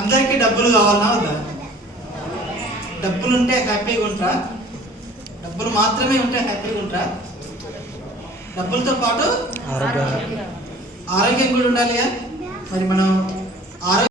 అందరికీ డబ్బులు కావాలన్నా వద్దా? డబ్బులు ఉంటే హ్యాపీగా ఉంటారా? డబ్బులు మాత్రమే ఉంటే హ్యాపీగా ఉంటారా? డబ్బులతో పాటు ఆరోగ్యం కూడా ఉండాలి. మరి మనం ఆరోగ్యం